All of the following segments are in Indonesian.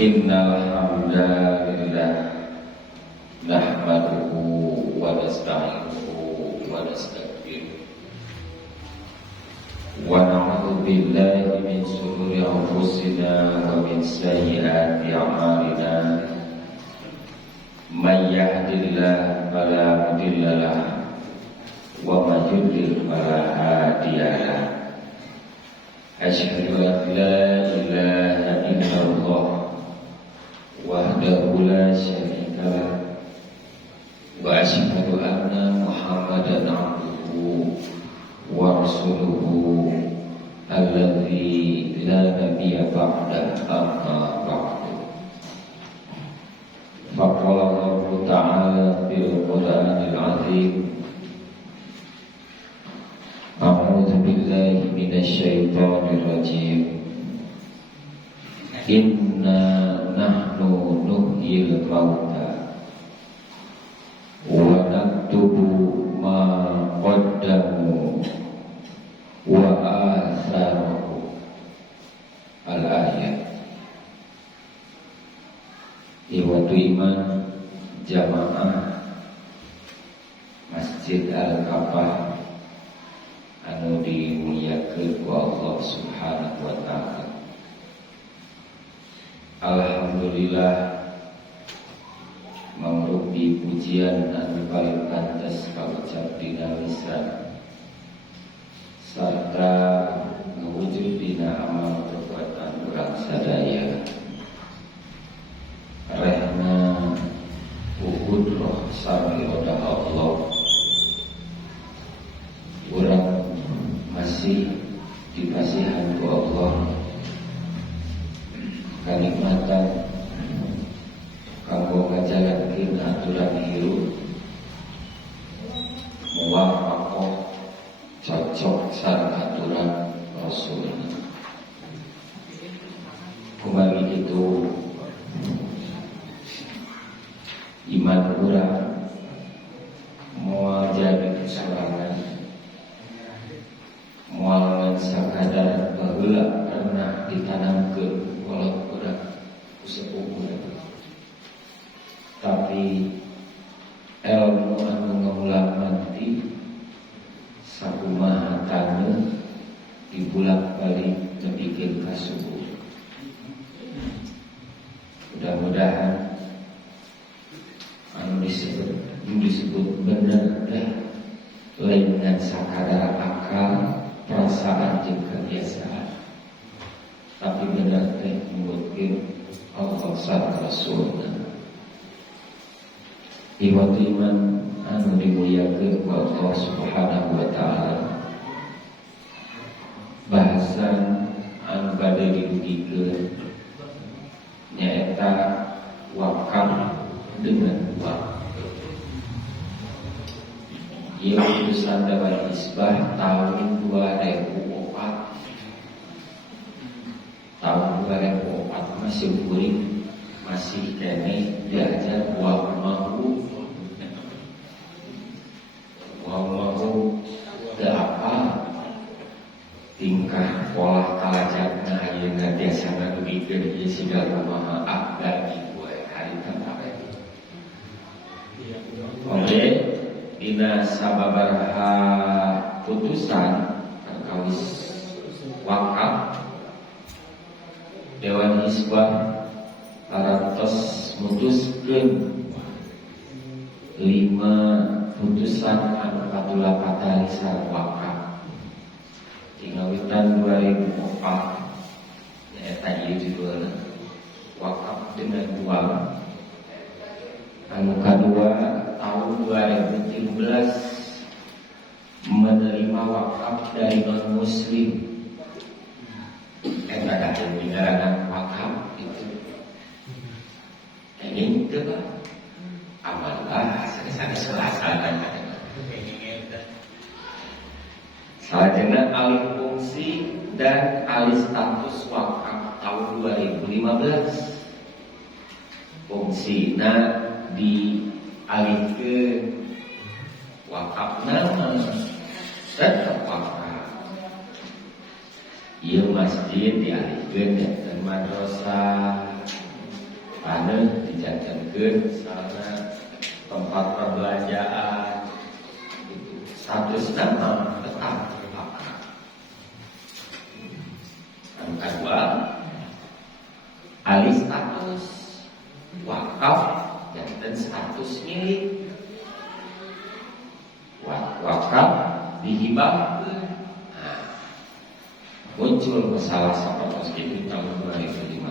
Innal hamdalillah nahmaduhu wa nasta'inuhu wa nastaghfiruh wa na'udzu billahi min shururi anfusina wa min sayyiati a'malina may yahdihillahu fala mudilla lahu wa may yudlil fala hadiya lahu. Asyhadu an la ilaha illallah wahdahu la syarika lahu wa asyhadu anna Muhammadan abduhu wa rasuluhu alladzi la nabiyya ba'dahu amma ba'du. Faqala Allah ta'ala fil Qur'anil 'azim, a'udzu billahi minasy syaithanir rajim. Inna nahnu nuhyil mauta wa naktubu ma qaddamu wa atharuhu. Al-ayat. Iwatu iman jamaah Masjid Al-Ka'bah anu dimuliakeun ku Allah Subhanahu wa ta'ala. Alhamdulillah, mangrupi pujian anu paling pantes kaucap dina lisan sarta ngawujud dina amal perbuatan urang sadaya. Rehna uhud roh sami odah Allah, urang masih dikasihan ku Allah kanikmatan kanggo ngajalankeun aturan hirup muwafaqah cocok sareng aturan Rasulna. Kumari itu iman urang moal jadi kesalangan, moal sakadar baheula pernah ditanamkeun walau urang sepuh urang, tapi ilmu anu ngaulang nanti sakumaha tanu dibulak-balik nepikeun ka subuh. Mudah-mudahan anu disebut bener teh lain dengan sakadar akal, perasaan jeung kebiasaan, tapi bener teh mungkin Allah sareng Rasulna. Iwatu iman anu dimuliakeun ku Allah Subhanahu wa ta'ala, bahasan anu bade didugikeun nyaeta wakaf dengan wakaf. Ieu putusan Dewan Hizbah tahun 2004. Tahun 2004 masih kuring, masih kene diajar wa mahu teu apa tingkah pola kalajatna ayeuna biasana dugikeun ieu siga kumaha abdi we harita apa. Oke, dina sababaraha putusan perkawis wakaf Dewan Hizbah parantos mutuskeun 5 putusan anu katula patalisan wakaf dina witan 2004. Nyaeta ieu judulna wakaf dengan uang. Anu kadua tahun 2017 menerima wakaf dari non muslim. Eta ada negara wakaf itu. Ini itu kan amalah sana selasan. Salajengna alih fungsi dan alih status wakaf tahun 2015. Fungsina dialihkeun wakafna tetap wakaf. Ieu masjid dialihkeun dan madrasah Karena dijajankan misalnya tempat perbelanjaan itu status nama tetap wakaf. Yang kedua, alih status wakaf dan status milik. Wakaf dihibahkan. Muncul masalah seperti itu tahun 2015.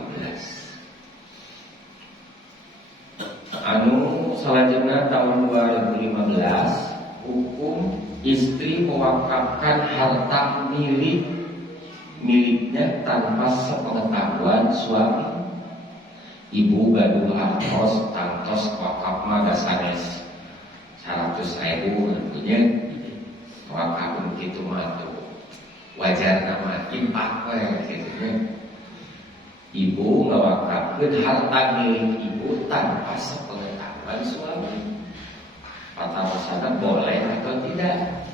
Selanjutnya tahun 2015 hukum istri mewakafkan harta miliknya tanpa sepengetahuan suami. Ibu gaduh hartos tangtos wakaf mah sanes 100.000 tentunya wakaf begitu mah wajar nama impak gitu. Ibu ngawakafkeun harta milik ibu tanpa sepengetahuan suami. Patah boleh atau tidak?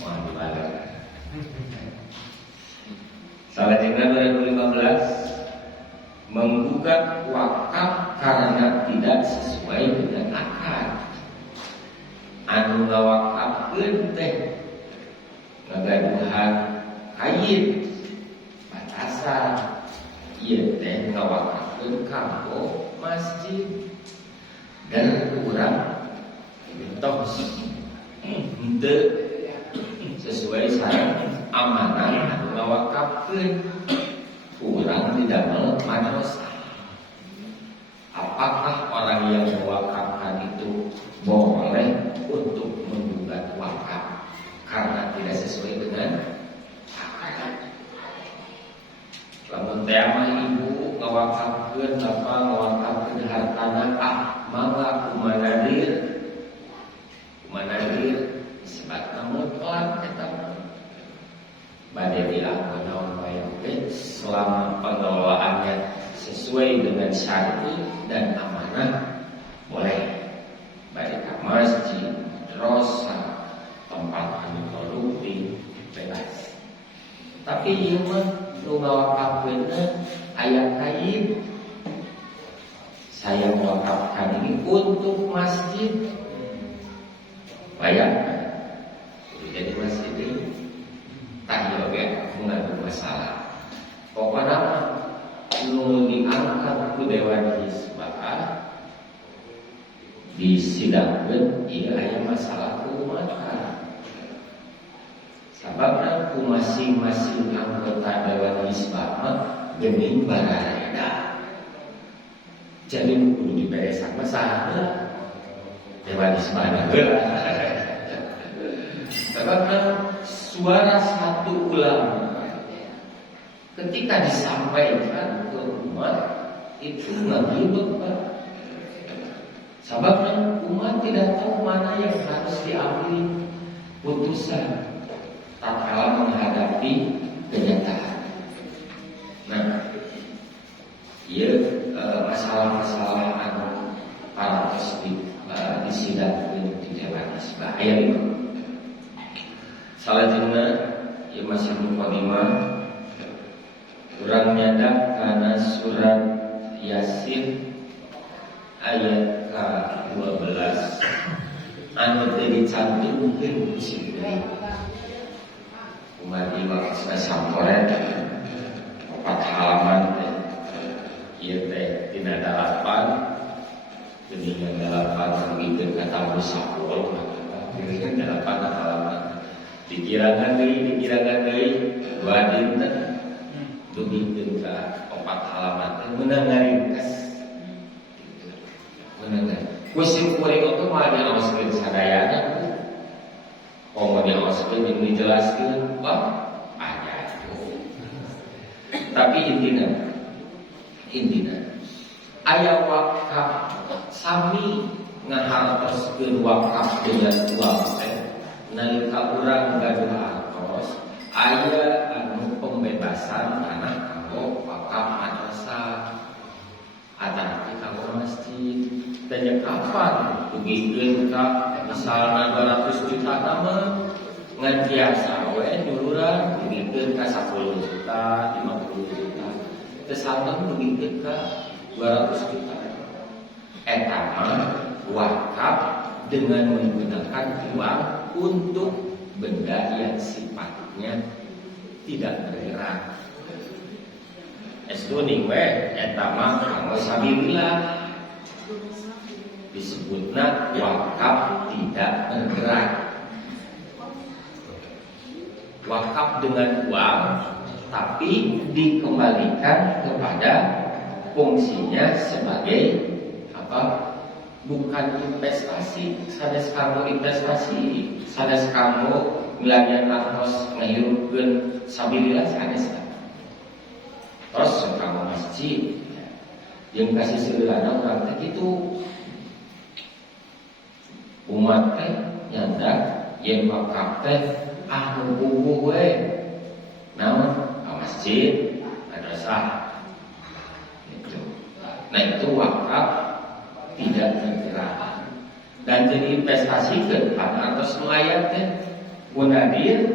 Mohon dibalas. Selanjutnya 2015 menggugat wakaf karena tidak sesuai dengan akad. Anu ngawakafkeun teh ngagaduhan kain batasan. Ieu teh ngawakafkeun kanggo masjid dan urang tos henteu sesuai syarat amanah anu ngawakafkeun urang tidak madrasah. Apakah orang yang mewakafkan itu boleh untuk menggugat wakaf karena tidak sesuai dengan akad? Lamun teh mah ibu ngawakafkeun apa ngawakafkeun hartana mangga kumanadir sebatna mutlak eta mah bade dilakukan naon wae oge selama pengelolaannya sesuai dengan syariat dan amanah boleh bade ka masjid, madrasah, tempat anu produktif bebas. Tapi ieu mah nu ngawakafkeun aya kaid. Saya mewakafkan ini untuk masjid. Bayangkan, jadi masjid ini tak yoga mengandung masalah. Pokoknya nu diangkat ku Dewan Hizbah disidangkeun ieu aya masalah kumaha. Sababna ku masing-masing anggota Dewan Hizbah mah geuning barareda. Jadi kudu diberesan masalah Dewan Hizbah heula. Sababna suara satu ulama ketika disampaikan ke umat itu ngagibet Pak. Sababna umat tidak tahu mana yang harus diambil putusan tatkala menghadapi kenyataan. Nah, masalah-masalah anu parantos disidangkeun di Dewan Hizbah aya 5. Salajengna ieu masih mukadimah urang nyadak kana surat Yasin ayat ke-12 anu teu dicantumkeun di situ. Umari waktu samporet 4 halaman teh ieu teh dina 8 geuningan 8 ngikeun ka tamu sapul geuningan 8 halaman dikirangan deui 2 dinten dugikeun ka 4 halaman teh meunang ngaringkas meunang kusim kuring oge mah diaoskeun sadayana mau diaoskeun jeung dijelaskeun wah aya tuh. Tapi intina aya wakaf sami ngahartoskeun wakaf dengan uang teh nalika urang gaduh hartos aya anu pembebasan tanah kanggo wakaf madrasah atanapi kanggo masjid. Tanya kapan dugikeun ka misalna 200 juta nama ngan tiasa we duluran dugikeun ka 10 juta 50 juta teu sampun dugikeun ka 200 juta etama wakaf dengan menggunakan uang untuk benda yang sifatnya tidak bergerak. Estu ning we etama kanggo sabilillah. Disebutna wakaf tidak bergerak. Wakaf dengan uang tapi dikembalikan kepada fungsinya sebagai apa? Bukan investasi. Sanes kamu investasi, sanes kamu milanian artos ngahirupkeun sabilillah sanes. Terus kamu masjid yang kasih sederhana orang teh kitu. Umat teh nyanda yen wakaf teh nubuh we. Naon? Masjid, madrasah. Itu. Nah itu wakaf tidak bergerak dan jadi investasi ke atas melayat teh munadir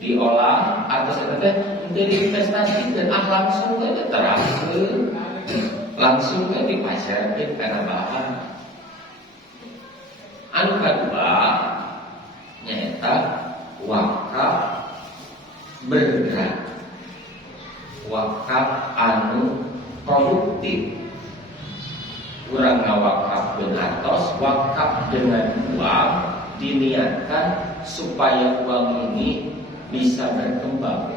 diolah atas itu teh menjadi investasi dan langsung ke terakhir langsung ke dipasarkan karena bahan anu kedua nyata wakaf bergerak wakaf anu produktif. Kurang ngawakaf benatos, wakaf dengan uang diniatkan supaya uang ini bisa berkembang,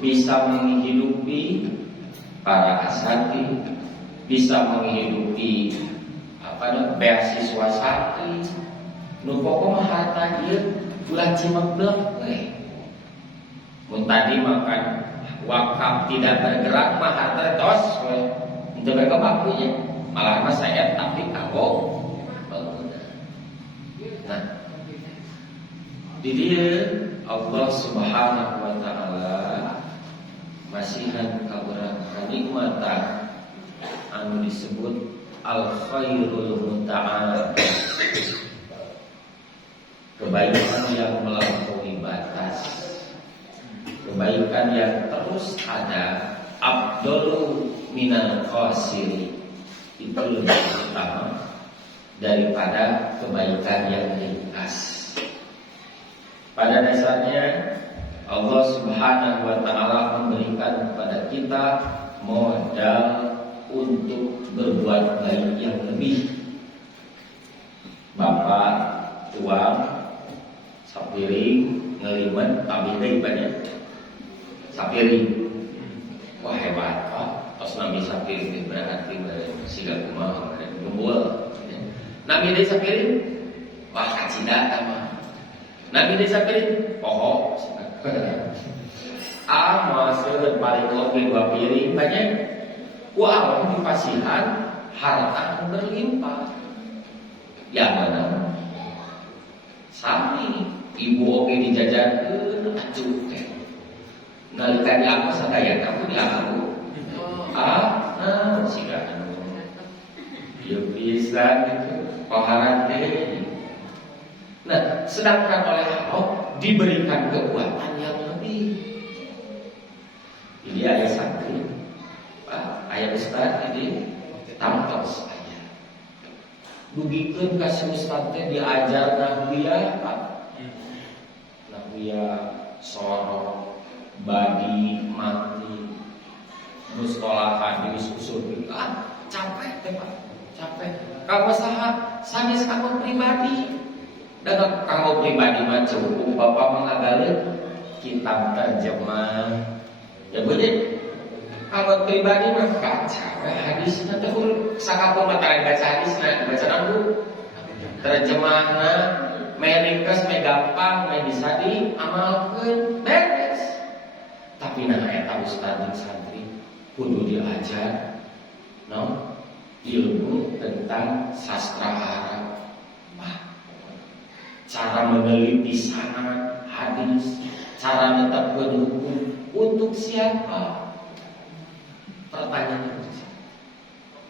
bisa menghidupi para asatid, bisa menghidupi beasiswa santri. Nu pokok harta ieu ulah cimeblek we. Mun tadi makan wakaf tidak bergerak mah harta tos we. Itu mereka bakunya malah saya tapi kagok bangunan. Nah, di dia Allah Subhanahu wa taala masihan ka urang kanikmatan anu disebut al khairul muta'al. Kebaikan yang melampaui batas. Kebaikan yang terus ada, afdalu minal qasiri, itu lebih utama daripada kebaikan yang ringkas. Pada dasarnya Allah Subhanahu wa taala memberikan kepada kita modal untuk berbuat baik yang lebih. Bapak tuang sapiring ngeliman abdi banyak sapiring. Wah hebat Pak, tos nami sapiring berarti siga kumaha ngumpul. Nami deui sapiring, wah kacida mah. Nami deui sapiring, poho. Maseuh paling oge dua piring banyak. Ku Allah di pasihan harta berlimpah. Ya mana? Sami ibu oge dijajakeun acuh teh. Nalika di aku sadaya kamu di aku siga anu ieu bisa gitu paharan teh. Nah, sedangkan oleh Allah diberikan kekuatan yang lebih. Ini ayat santri, ayat ustaz ini tamtos aja. Dugikeun ka si ustaz teh diajar nahwiyah, nahwiyah sorong badi mati mustolah hadis usul fiqh capek teh Pak, capek. Kamu saha sanes kamu pribadi. Dan kamu pribadi mah cukup Bapak mengagaleun kitab terjemah. Ya bener. Kamu pribadi mah baca hadisna teh sakapun mataran baca hadisna, baca dulu. Terjemahna meringkes me gampang, me bisa diamalkeun beres. Tapi nah eta ustaz jeung santri kudu diajar ilmu tentang sastra Arab. Cara meneliti sanad hadis, cara menetapkan hukum untuk siapa? Pertanyaannya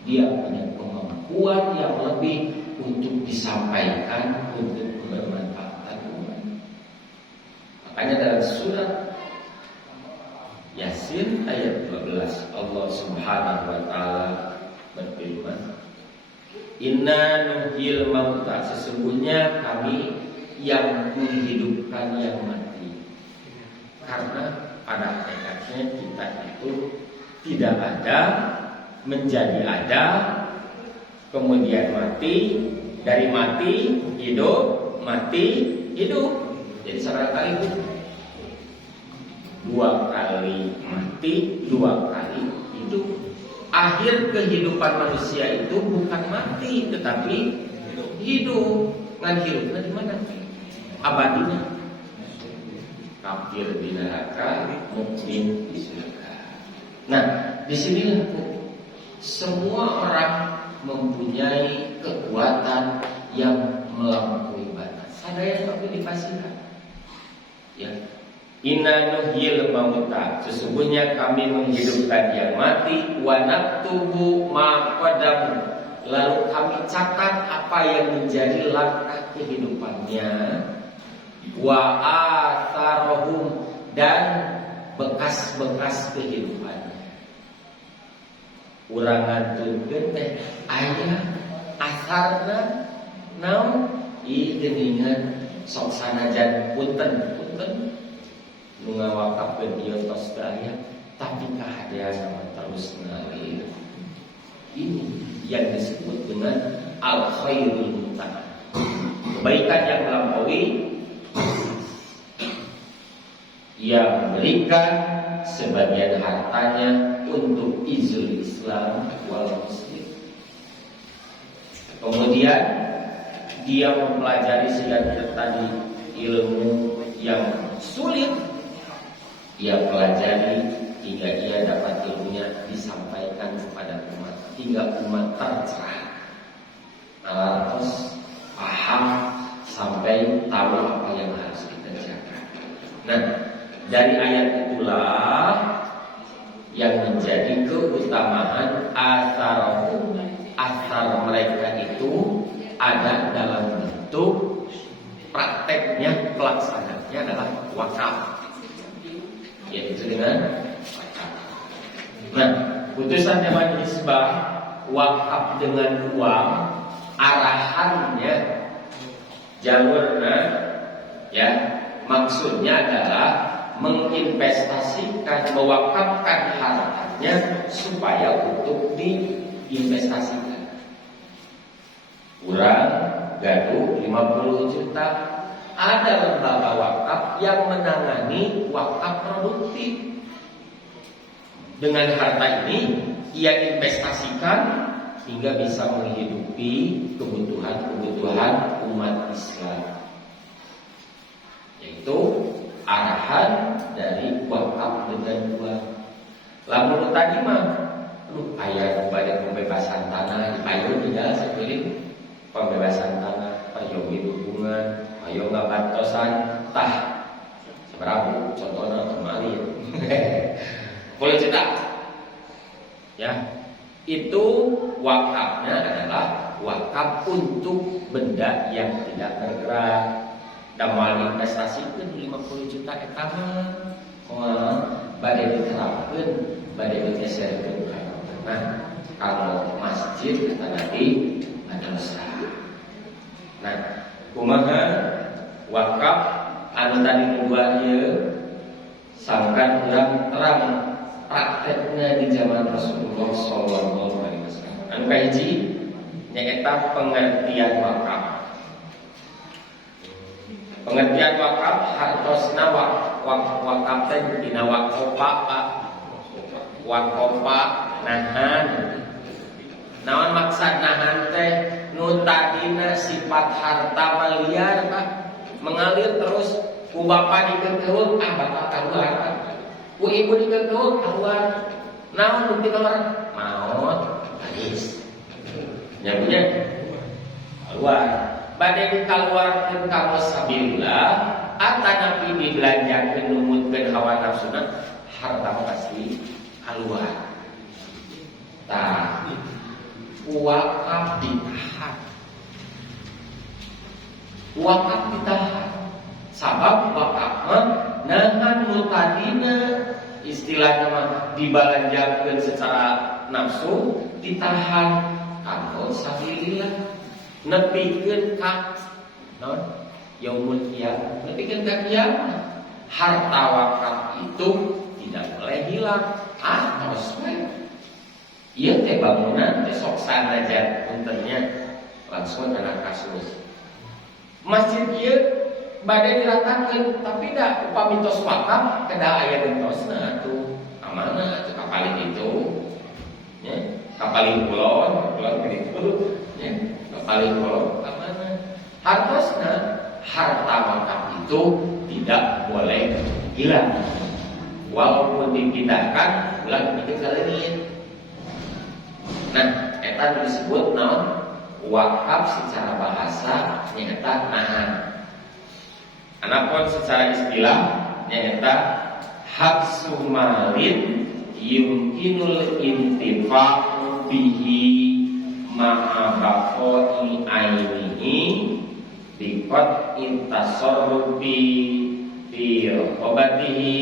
dia punya kemampuan yang lebih untuk disampaikan untuk kebermanfaatan umat. Makanya dalam surat Yasin ayat 12 Allah Subhanahu wa taala berfirman, Inna nuhyil mauta, sesungguhnya kami yang menghidupkan yang mati. Karena pada hakikatnya kita itu tidak ada menjadi ada, kemudian mati, dari mati hidup, mati hidup. Jadi saudara kali itu 2 kali mati, 2 kali hidup. Akhir kehidupan manusia itu bukan mati, tetapi hidup. Ngan hidupnya di mana? Abadinya. Kafir di neraka, mukmin di surga. Nah, di sini semua orang mempunyai kekuatan yang melampaui batas. Ada yang tapi dikasihkan. Ya. Inna nuhyil mauta, sesungguhnya kami menghidupkan yang mati, wa naktubu ma qaddamu, lalu kami catat apa yang menjadi langkah kehidupannya, wa atharohum, dan bekas-bekas kehidupannya. Urang ngaturkeun teh aya asarna naon ieu geuningan sok sanajan punten nu ngawakafkeun ieu tos daya tapi kahadean sama terus ngalir. Ini yang disebut dengan al khairul muntah, kebaikan yang melampaui, yang memberikan sebagian hartanya untuk izul Islam wal muslim. Kemudian dia mempelajari sehingga tadi ilmu yang sulit, ia pelajari hingga ia dapat ilmunya disampaikan kepada umat, hingga umat tercerah, terus paham sampai tahu apa yang harus dikerjakan. Nah, dari ayat itulah yang menjadi keutamaan asar mereka itu ada dalam bentuk prakteknya, pelaksananya adalah wakaf, yaitu dengan wakaf. Nah, putusan Dewan Hizbah wakaf dengan uang, arahannya, jalurnya, ya, maksudnya adalah menginvestasikan, mewakafkan hartanya supaya untuk diinvestasikan. Kurang gaduh 50 juta. Ada lembaga wakaf yang menangani wakaf produktif. Dengan harta ini ia investasikan hingga bisa menghidupi kebutuhan umat Islam. Yaitu arahan dari wakaf dengan uang. Lamun tadi mah aya pada pembebasan tanah, ayo tidak seperti pembebasan tanah, payogi dukungan, ayo ngabantosan, tah seberapa contohnya kemarin 10 juta. Ya, itu wakafnya adalah wakaf untuk benda yang tidak bergerak. Damal investasi ke 50 juta etama, badai diterapkan, badai digeserkan. Nah, kalau masjid kata Nabi adalah sah. Nah, kumaha wakaf anu tadi dua ieu sangkan urang terang prakteknya di zaman Rasulullah sallallahu alaihi wasallam. Anu kahiji nyaeta pengertian wakaf. Pengertian wakaf hartosna wakaf teh dina wakopa, Pak. Wakopa nahan. Naon maksud nahan teh? Nu tadina sifat harta maliar, Pak. Mengalir terus ku bapa dikekeun bakal kaluar. Ku ibu dikekeun kaluar. Naon bukti kaluar? Maot, hadis. Nyamunya keluar. Badai dikeluarkan kamu sabilillah, atanapi dibelanjakeun numutkeun hawa nafsuna, harta pasti keluar. Tah, wakaf ditahan. Wakaf ditahan. Sabab wakaf nahan mutadina, istilahnya mah dibelanjakeun secara nafsu, ditahan kanggo sabilillah. Nepikeun ka non yaumul qiyamah, nepikeun ka kiamat. Harta wakaf itu tidak boleh hilang. Tos we. Ieu teh bangunan teh sok sanajat puntennya langsung kana kasus. Masjid ieu bade diratakeun tapi da upami tos wakaf kedah aya gentosna atuh. Amanah atuh kapalin itu. Ya, kapalin kulon gitu. Ya, kapalin kulon amanah. Hartosna harta wakaf itu tidak boleh hilang. Walaupun dipindahkan ulang bikin kaleungit. Nah, eta disebut naon? Wakaf secara bahasa nyaeta nahan. Anapun secara istilah nyaeta habsu malin yumkinul intifa'u bihi ma'a baqa'i ainihi biqad intasarrufi fi raqabatihi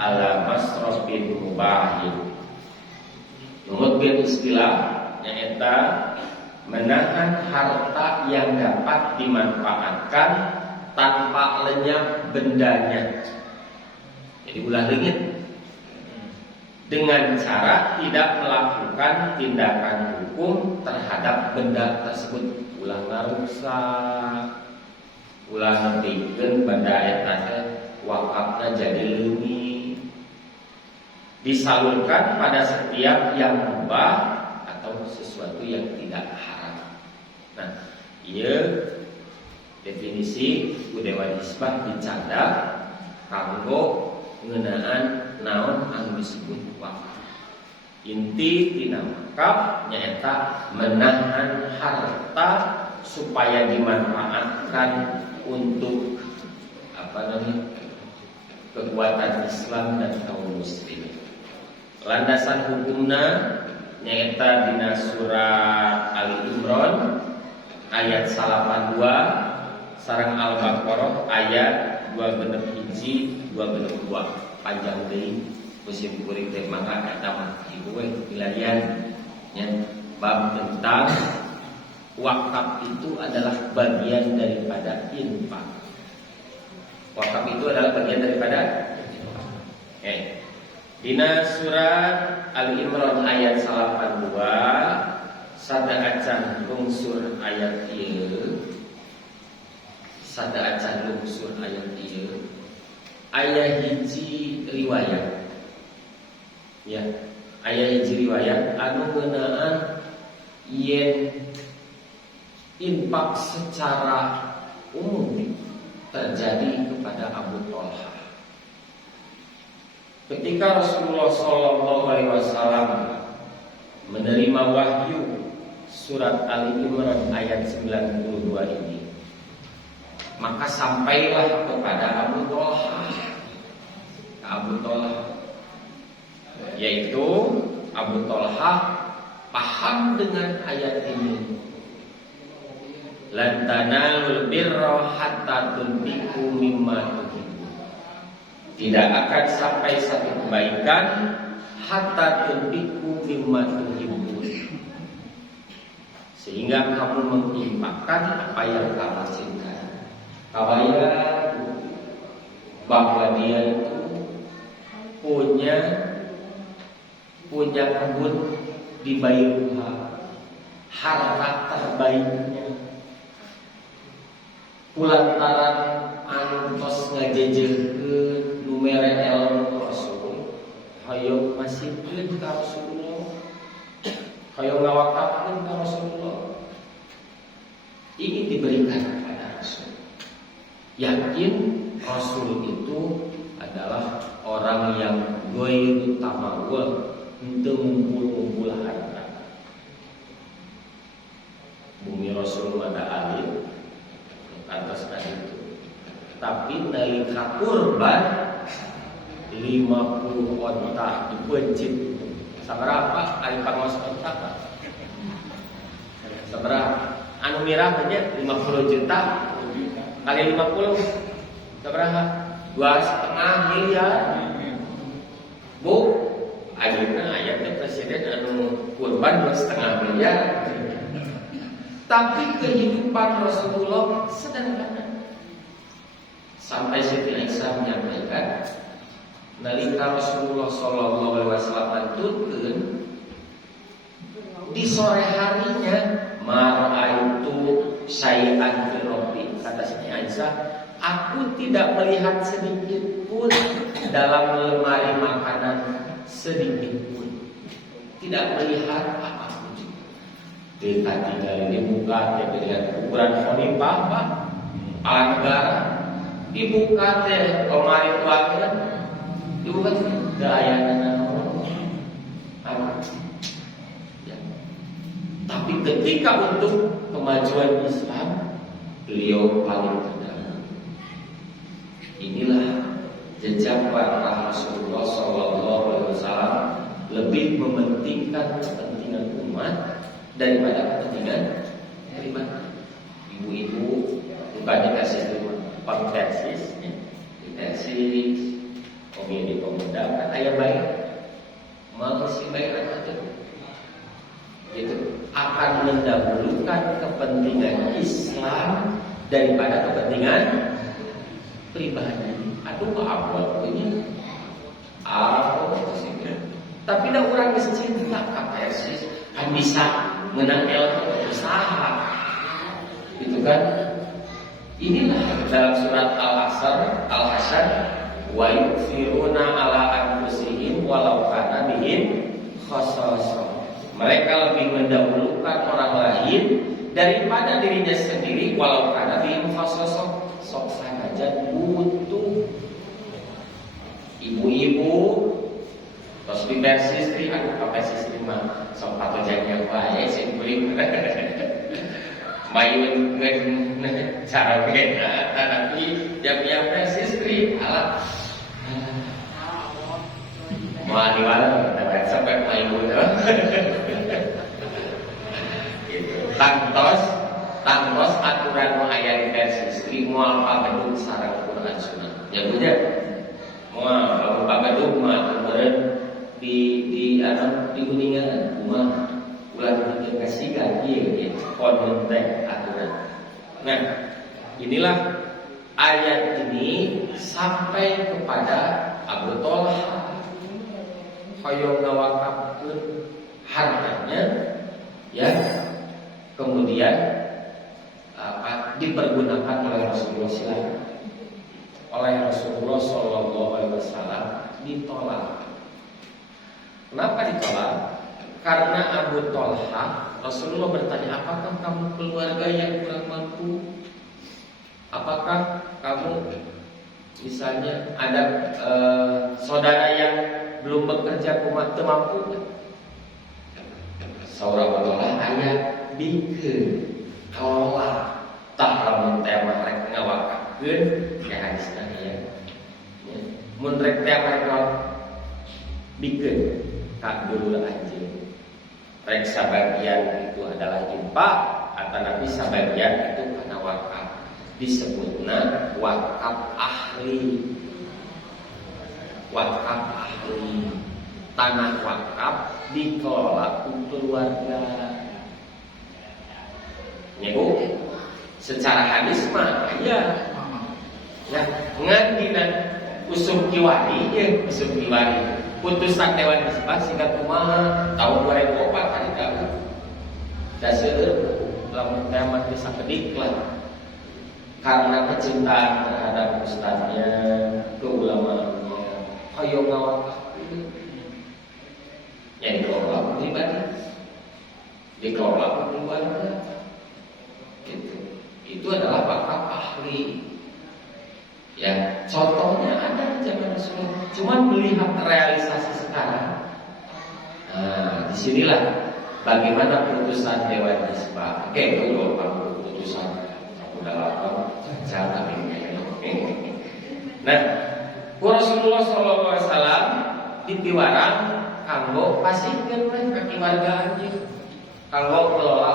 ala masrafin mubahin. Kemudian istilah nyaeta menahan harta yang dapat dimanfaatkan tanpa lenyap bendanya. Jadi ulah leungit dengan cara tidak melakukan tindakan hukum terhadap benda tersebut. Ulah ngarusak, ulah nepikeun benda eta teh wakafna jadi leungit. Disalurkan pada setiap yang mubah atau sesuatu yang tidak haram. Nah, ieu definisi Dewan Hisbah dicanda kanggo ngeunaan naon anu disebut wakaf. Inti tina wakaf nyaeta menahan harta supaya dimanfaatkan untuk kekuatan Islam dan kaum muslimin. Landasan hukumna nyaeta dina surat Ali Imran ayat 82 sareng Al-Baqarah ayat 2:1 2:2 panjang deui musim kuring teh mangga eta mah ieu we pilarian nya bab tentang wakaf itu adalah bagian daripada infak. Wakaf itu adalah bagian daripada infak. Dina surat Ali Imran ayat 82 sada acan lungsur ayat ieu. Sada acan lungsur ayat ieu. Aya hiji riwayat. Ya, aya hiji riwayat anu ngeunaan yen infak secara umum terjadi kepada Abu Thalhah. Ketika Rasulullah SAW menerima wahyu surat Ali Imran ayat 92 ini, maka sampailah kepada Abu Thalhah, yaitu Abu Thalhah paham dengan ayat ini. Lan tanalul birra hatta tunfiqu mimma tuhibbun. Tidak akan sampai satu kebaikan hatta tunfiqu mimma tuhibbun. Sehingga kamu menginfakkan apa yang kamu cintai. Kabayang bahwa dia itu punya kebun di Bayruha, harta terbaiknya. Kulantaran anu tos ngajejeukeun nu mere ilmu Rasul, hayo masihkeun ka Rasulullah, hayo ngawakafkeun ka Rasulullah. Ini diberikan kepada Rasul. Yakin Rasul itu adalah orang yang ghairu tamawul, henteu ngumpul-ngumpul harta. Bumi Rasul ada alim atas itu. Tapi nalika kurban 50 onta dipencit. Sabaraha ari pangos onta? Sabaraha? Anu mirah teh 50 juta kali 50 sabaraha? 2,5 miliar. Bu, ayeuna aya teh presiden anu kurban 2,5 miliar. Tapi kehidupan Rasulullah sederhana. Sampai Siti Aisyah menyampaikan, nalika Rasulullah sallallahu alaihi wasallam turun di sore harinya, maraitu syai'an fi rabbi, kata Siti Aisyah, aku tidak melihat sedikit pun dalam lemari makanan, sedikit pun tidak melihat apapun. Kita tinggal di muka teh lihat ukuran khalifah Pak, ala negara dibuka teh lemari pelanggan, dibuka teh dayana naon. Ya. Tapi ketika untuk kemajuan Islam, beliau paling terdepan. Inilah jejak langkah Rasulullah SAW, lebih mementingkan kepentingan umat daripada kepentingan pribadi. Ibu-ibu bukannya kasih konversis, konversis, komedi pemuda, kan ayah baik, mau si baik aja, gitu, akan mendahulukan kepentingan Islam daripada kepentingan pribadi. Aduh apa ini? Apa sih? Tapi dah orang cinta konversis, kan bisa menang usaha, gitu kan? Inilah dalam surat Al-Hasyr, wa yu'thiruna ala anfusihim walau kana bihim khassasah. Mereka lebih mendahulukan orang lain daripada dirinya sendiri walau kana bihim khassasah. Sok saja butuh. Ibu-ibu terus diversi istri, aku pakai istri mah sok patut jangan bae sing kuring. Mayun cara beda, tapi jam-jam istri alat mau diwala dapat sampai mayun. Tangtos aturan mau ayat versi istri mau pagedung sareng Quran Sunnah. Ya punya mau kalau pagedung mah kemudian di kuningan rumah ulang bikin kasih gaji konten aturan. Nah, inilah ayat ini sampai kepada Abu Thalha hoyong ngawakapkeun hartanya, ya, kemudian dipergunakan oleh Rasulullah SAW. Oleh Rasulullah Sallallahu Alaihi Wasallam ditolak. Kenapa ditolak? Karena Abu Thalha, Rasulullah bertanya, apakah kamu keluarga yang kurang mampu? Apakah kamu misalnya ada saudara yang belum bekerja mampu? Saudara Abu Thalha ayat bikeun kaulah tah lamun teh mah rek ngawakakeun ya hadisna ya. Mun rek teh rek bikeun ka dulu anjeun. Rek sabagian itu adalah infak, atau nabi sabagian itu karena wakaf. Disebutna wakaf ahli. Wakaf ahli. Tanah wakaf dikelola untuk keluarga. Ya Bu, secara hadis mah ya. Ya, ngan dina usum kiwari ya, usum kiwari. Putusan Dewan Hisbah singkat kumaha tahun 2004 hari kamu. Da seueur lamun kiamat bisa kediklat. Karena kecintaan terhadap ustadznya, keulamaannya, ayo ngawakaf. Ya dikelola pribadi, dikelola keluarga. Gitu. Itu adalah wakaf ahli. Ya, contohnya ada zaman Rasulullah. Cuman melihat realisasi sekarang. Nah, disinilah bagaimana putusan Dewan Hisbah. Oke, itu kalau putusan udah lapor, jangan ini. Nah, Rasulullah SAW ditiwarang kanggo pasikeun we keluarga anjeun. Kanggo kelola.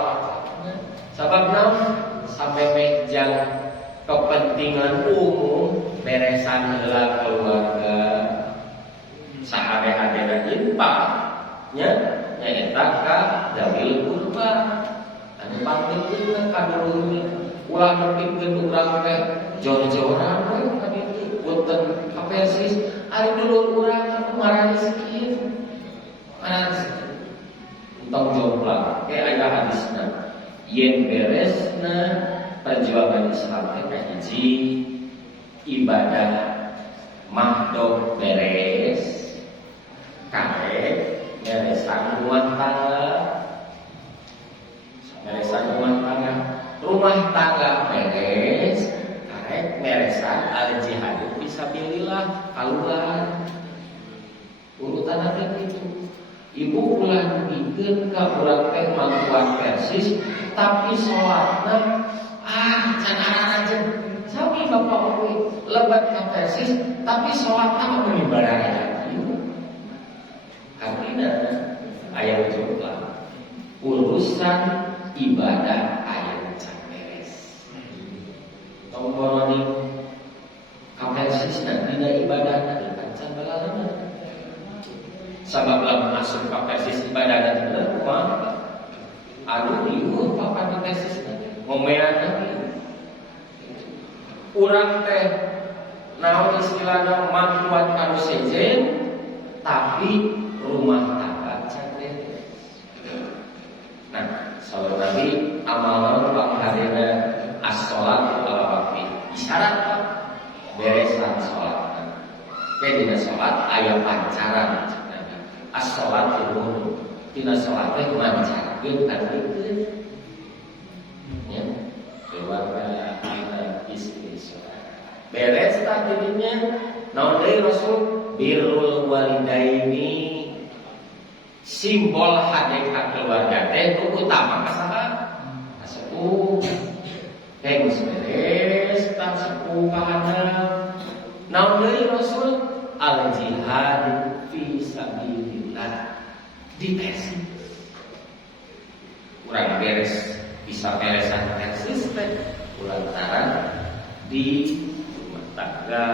Sabab naon? Sampai mejang kepentingan umum beresan heula keluarga sahade-hadena infak nya eta ka dawil kurba anu pangeukeun ka dulurna ulah nepikeun urang teh jor-joran we ka dieu punten kapersis ari dulur urang anu marani sakieu tong jomplang aya hadisna yen beresna perjuangan Islam teh hiji ibadah mahdoh beres kare beresan rumah tangga beres kare beresan al jihad fisabilillah kaluar urutan ada itu ibu ulah bikin ka urang teh mantuan persis tapi sholatna can aja sawi bapak uwi lebat ka persis tapi sholatna mah ibadah lagi artinya aya jumlah urusan ibadah aya can beres tomboroni ka persis dina ibadah can balalana sabab lamun masuk ka persis ibadah dan bener kumaha aduh ieu papan di persis ngomean lagi urang teh naon istilahna mantuan kanu sejen tapi rumah tangga can beres. Nah, saur Nabi amalan pangharina as-shalat ala waqti. Isyarat beresan salat. Ke dina salat aya pancaran. As-shalat itu dina salat teh mancarkeun kadeukeun. Ya, keluarga anak istri salat. Beres tah didinya naon deui Rasul birrul walidaini simbol hadekat keluarga teh nu utama ka saha? Ka sepuh. Teh geus beres tah sepuh ka anak. Naon deui Rasul al jihad fi sabilillah di persis. Urang beres bisa beresan persis teh lantaran di rumah tangga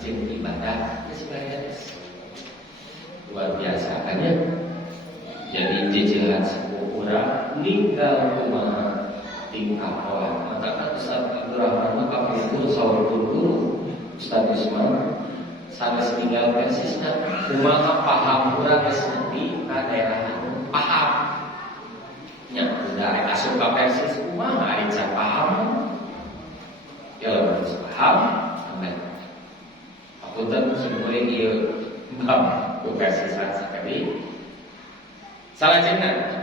jeung ibadah geus beres. Luar biasa kan ya. Jadi jejelan sepuh urang ninggal kumaha tingkah pola. Maka Ustaz Abdurrahman maka pun saur guru Ustaz Ismail sanes ninggal persisna kumaha paham urang geus nepi ka daerah paham. Nya udah asup ka persis kumaha ari can paham. Ya lamun paham amin. Apunten simkuring ieu bab persisan sakali. Salajengna.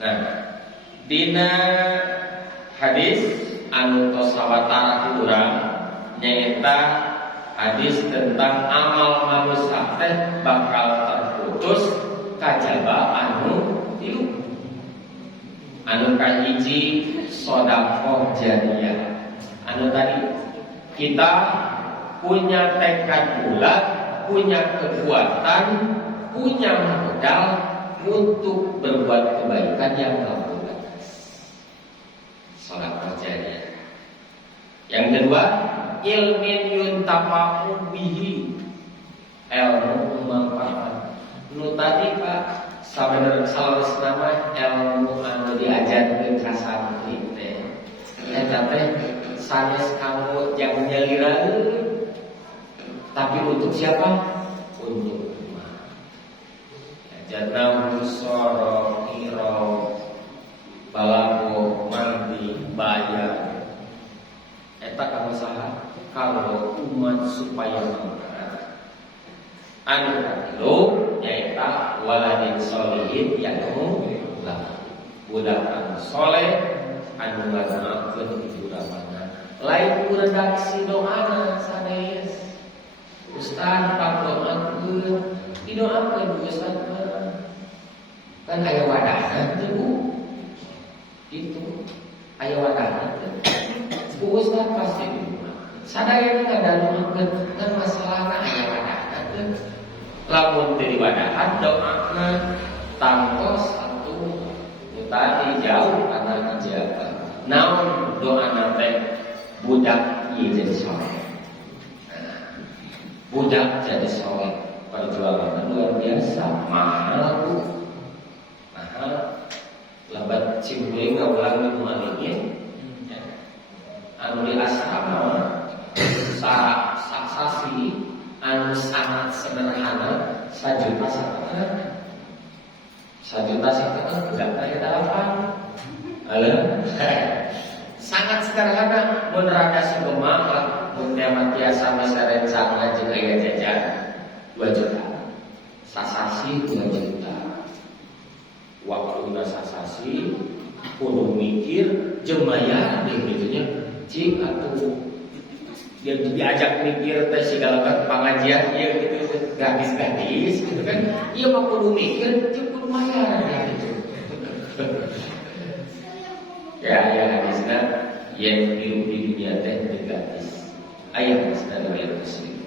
Nah, dina hadis anu tos sawatara ku urang nyaeta hadis tentang amal manusia teh bakal terputus kajaba anu tilu. Anu kahiji sedekah jariyah. Anu tadi kita punya tekad bulat, punya kekuatan, punya modal untuk berbuat kebaikan yang kamu batas. Sedekah jariyah. Yang kedua, ilmin yuntafa'u bihi, ilmu manfaat. Nu tadi Pak sabenerna salawas nama ilmu anu diajarkeun ka santri teh. Eta teh sanes kamu yang nyeliraeun. Tapi untuk siapa? Untuk umat. Jannah musoro kiro balago mandi bayar. Eta kamu saha? Kalau umat supaya manfaat. Anu katilu nyaeta waladin sholihin yad'u lahu. Budak anu soleh anu ngadakeun hijrahana. Lain redaksi doana sanes. Ustaz pak doakeun, didoakeun Ustaz. Kan aya wadahna teh Bu. Itu aya wadahna teh. Ustaz pasti sadaya ngadalukeun kan masalahna aya wadahna teh. Lamun teu diwadahan doana tangtos satu tadi jauh kana ijabah. Naon doana teh budak ieu jadi soleh. Budak jadi soleh perjuangan luar biasa mahal Bu. lebat cimpuling ngaulang di mualingin anu di asrama saksasi anu sangat sederhana 1 juta tidak kayak delapan. Halo, sangat sederhana. Mun rada sugemak lah, mun tema tiasa masarencang ngajeng aya jajan 2 juta. Sasasi 2 juta. Waktu sasasi kudu mikir jemaya deh gitunya. Cik atuh dia diajak mikir teh segala pengajian ieu gitu gratis gitu kan. Ieu mah kudu mikir cik kudu mayar gitu. Ya hadisna yang hidup di dunia teh gratis. Aya hadisna riwayat Muslim.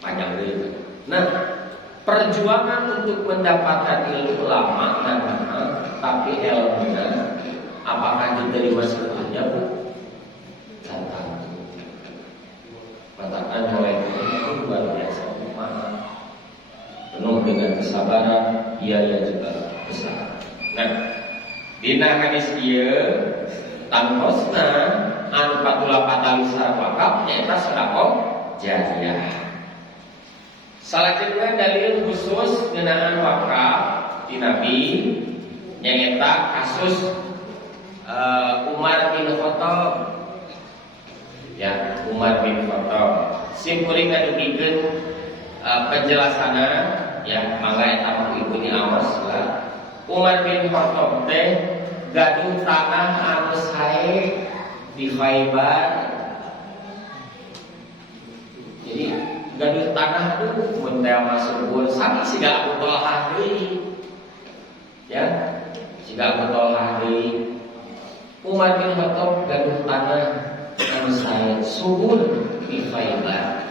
Panjang deui. Nah, perjuangan untuk mendapatkan ilmu lama tapi ilmunya apakah diterima sepenuhnya Bu? Tantang. Katakan oleh itu luar biasa mahal. Penuh dengan kesabaran, biaya juga besar. Nah, dina hadis ieu tangtosna anu patula patali sareng wakaf nyaeta sedekah jariyah. Salajengna dalil khusus ngeunaan wakaf di Nabi nyaeta kasus Umar bin Khattab. Ya, Umar bin Khattab. Simkuring ngadugikeun penjelasanna ya mangga eta mah ibu ni awas lah. Umar bin Khattab teh gaduh tanah anu sae di Khaibar. Jadi gaduh tanah tuh mun teh masuk sama siga Abu Thalhah deui. Ya, siga Abu Thalhah deui. Umar bin Khattab gaduh tanah anu sae subur di Khaibar.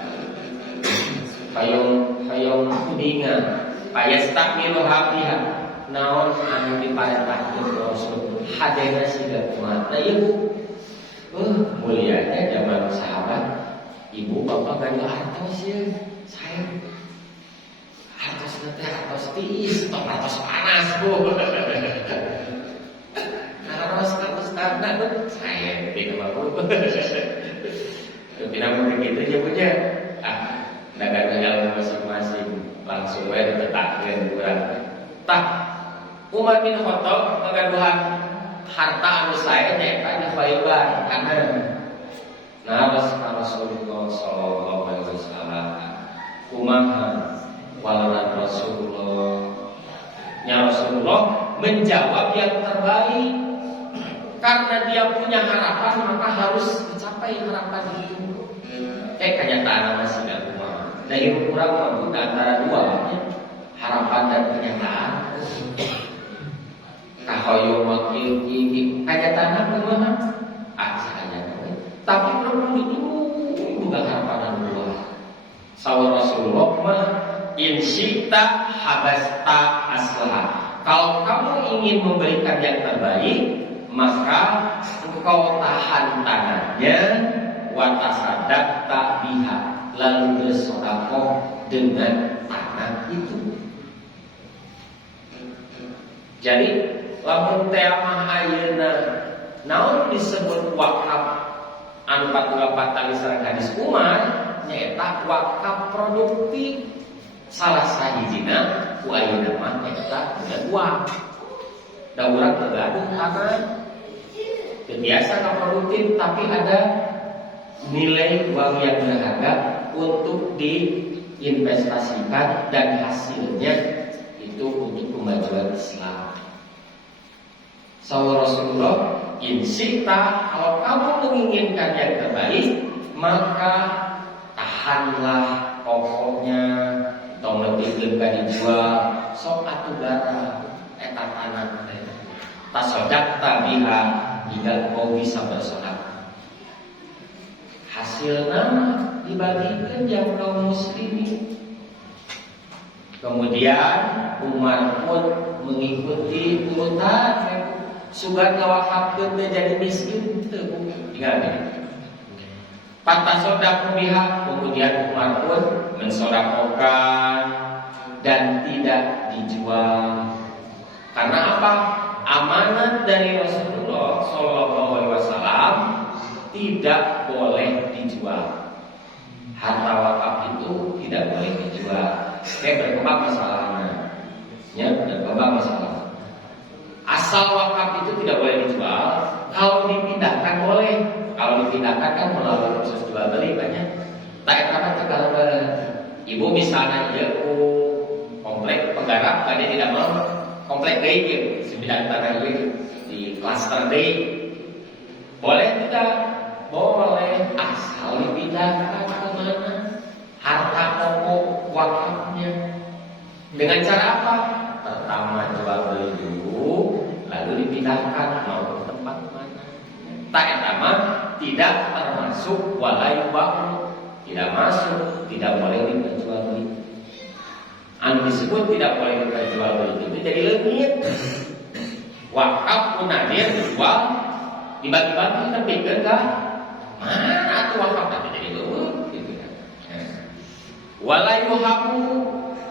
Hayong kudingan payastamilu hafiha naon anu diparentahkeun Rasul hadena siga kumaha. Nah ibu mulianya zaman sahabat ibu bapak gaduh hartos ya saya hartos nanti hartos tiis tong hartos panas Bu hartos karena tuh saya tidak mau tidak mau begitu ya punya dagang ilmu masing-masing langsung wae ditetapkeun urang tah Umar bin Khattab ngagaduhan harta anu sae nyaeta di Khaibar kana nah Rasulullah sallallahu alaihi wasallam kumaha walaran Rasulullah nya Rasulullah menjawab yang terbaik karena dia punya harapan maka harus dicapai harapan itu kenyataan masih enggak kumaha dari kurang mampu antara dua harapan dan kenyataan kahoyong wakil iki kenyataan kumaha tapi belum dulu bukan harapan dua. Sawal Rasulullah mah insyita habasta aslah. Kalau kamu ingin memberikan yang terbaik, maka engkau tahan tangannya, watasadaqta biha, lalu bersedekah dengan tanah itu. Jadi, lamun teh mah ayeuna naon disebut wakaf anu patula patali sareng hadis Umar nyaeta wakaf produktif. Salah sahijina ku ayeuna mah nyaeta uang. Da urang tergaduh tanah. Biasa ka produktif tapi ada nilai uang yang berharga untuk diinvestasikan dan hasilnya itu untuk kemajuan Islam. Sawal Rasulullah insita kalau kamu menginginkan yang terbaik maka tahanlah pokoknya atau metikkeun ka dijual sok atuh gara eta tanah teh tasodaqta biha hingga kau bisa bersedekah hasilna dibagikan yang kaum muslimin. Kemudian Umar pun mengikuti urutan sugan ngawakafkeun teh jadi miskin teu ingat ya. Pantasodaku biha kemudian Umar pun mensodakokan dan tidak dijual. Karena apa? amanat dari Rasulullah SAW tidak boleh dijual. Harta wakaf itu tidak boleh dijual. Berkembang masalahnya. Ya, berkembang masalah. Asal wakaf itu tidak boleh dijual. Kalau dipindahkan boleh. Kalau dipindahkan kan melalui proses jual beli banyak. Tak apa kalau ibu misalnya komplek penggarap, tadi tidak mau komplek D sembilan tanah di klaster D. Boleh tidak? Boleh, asal dipindahkan ke mana harta pokok wakafnya. Dengan cara apa? Pertama jual beli dulu, lalu dipindahkan mau ke tempat mana. Tak etama tidak termasuk walai wakaf, tidak masuk, tidak boleh dijual beli. Anu disebut tidak boleh dijual beli itu jadi leungit. Wakaf pun nadir dijual dibagi-bagi tapi enggak. Mana tuh wakaf tapi jadi leungit gitu kan. Walayuhaku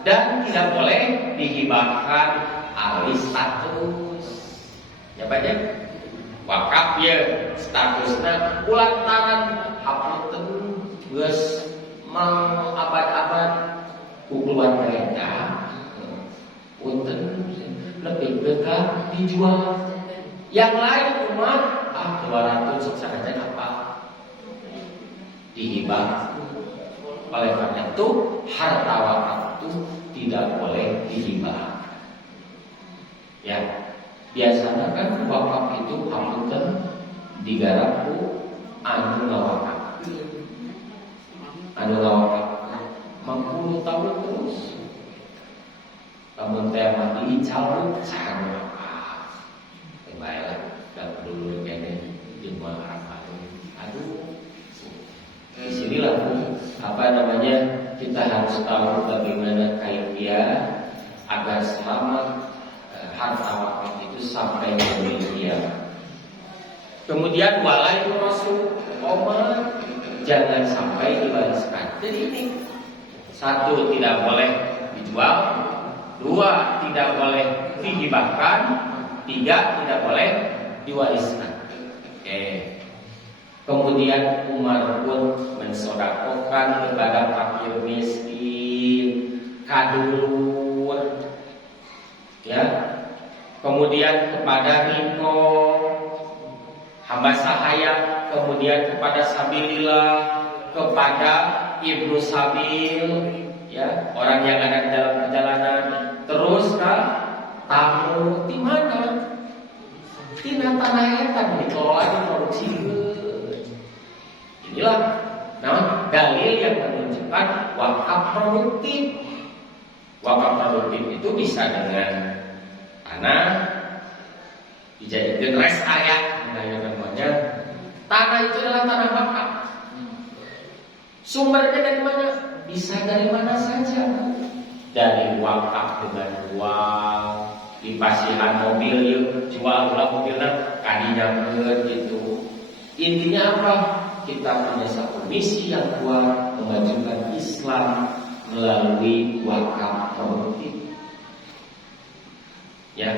dan tidak boleh dihibahkan alih status. Ya banyak wakaf ya statusnya ulantaran hapunten geus mau abad-abad keluarga mereka punten lebih dekat dijual. Yang lain umat 200 saja apa dihibah. Oleh karena itu harta wakaf itu tidak boleh dihibah. Ya, biasanya kan wakaf itu hapunten digarap ku anu ngawakaf. Anu ngawakaf 50 tahun terus. Kamu teh mati dicabut sangat apa? Baiklah, dak dulu kene jemaah apa? Aduh. Disinilah kita harus tahu bagaimana kaifiah agar selamat harta wakaf itu sampai ke dunia. Kemudian walai rasul Omar jangan sampai dibalaskan. Jadi ini satu tidak boleh dijual, dua tidak boleh dihibahkan, tiga tidak boleh diwariskan. Kemudian Umar pun mensodakokan kepada fakir miskin, kadulur, ya. Kemudian kepada Riko, hamba sahaya, kemudian kepada Sabilillah, kepada Ibnu Sabil, ya, orang yang ada di dalam perjalanan. Terus tamu di mana? Di tanah etan dikelola diproduksi. Inilah dalil yang menunjukkan wakaf produktif. Wakaf produktif itu bisa dengan tanah dijadikan rest area, namanya. Tanah itu adalah tanah wakaf. Sumbernya dari mana? Bisa dari mana saja. Dari wakaf dengan uang, di pasihan mobil yuk, jual ulang mobilnya kadinya gitu. Intinya apa? Kita punya satu misi yang kuat, memajukan Islam melalui wakaf produktif. Ya,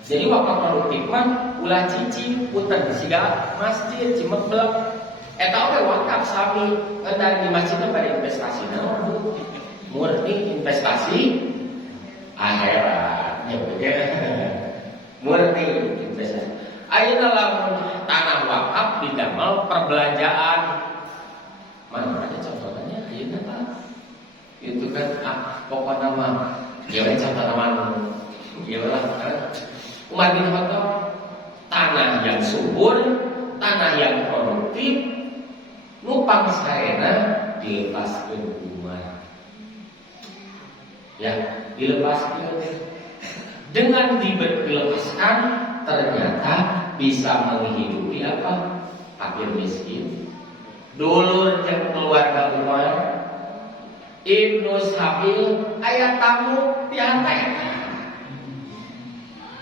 jadi wakaf produktif mah ulah cici puter siga masjid cimeblek. Eta oge wakaf sami dari di masjidnya pada investasi naon? Murni investasi akhirat. Ya begitu. Murni investasi. Ayeuna lamun tanah wakaf didamel perbelanjaan. Mana ada contohnya? Ayeuna Pak. Itu kan pokoknya mah ya contoh nama ya lah. Umar bin Khattab tanah yang subur, tanah yang produktif, nupang saena dilepaskeun Umar. Ya, dilepaskeun. Dengan dilepaskan ternyata bisa menghidupi apa? Fakir miskin. Dulur jeung keluarga Umar, Ibnu Sabil aya tamu diantai.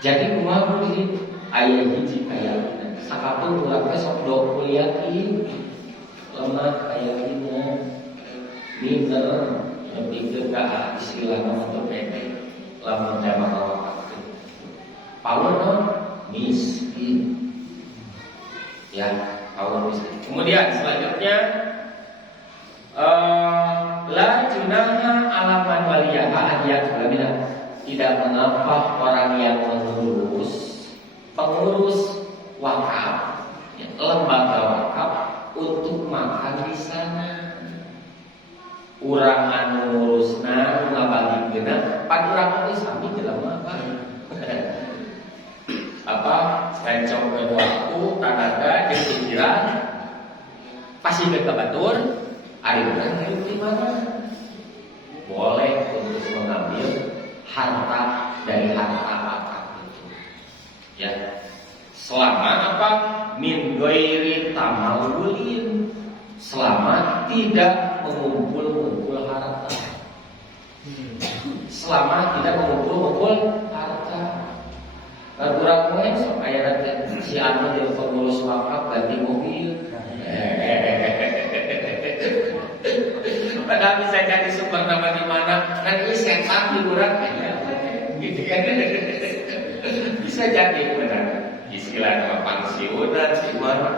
Jadi kumaha begini? Aya hiji kaya sakapun urang teh sok do kuliahin. Lemah aya dina. Minder nepikeun ka istilah nama teh lamun teh mah wakaf. Paulus miskin. Ya, kaum miskin. Kemudian selanjutnya la junaha alaman waliyaha ayat tidak mengapa orang yang pengurus wakaf, ya, lembaga wakaf untuk makan di sana. Urang anu ngurusna ngabagikeun pan urang teh sami jelema apa sencongkeun waktu tenaga jeung pikiran pasikeun ka batur ari urang hirup di mana boleh untuk mengambil harta dari harta wakaf itu, ya, selama apa min ghairi tamawulin, selama tidak mengumpul harta, selama tidak mengumpul harta. Kurang poin sok aya si anu jadi pengurus wakaf ganti mobil. Padahal bisa jadi sumber nama di mana? Kan ini setan hiburan aja. Gitu kan. Bisa jadi benar. Istilah nama pensiunan si mana?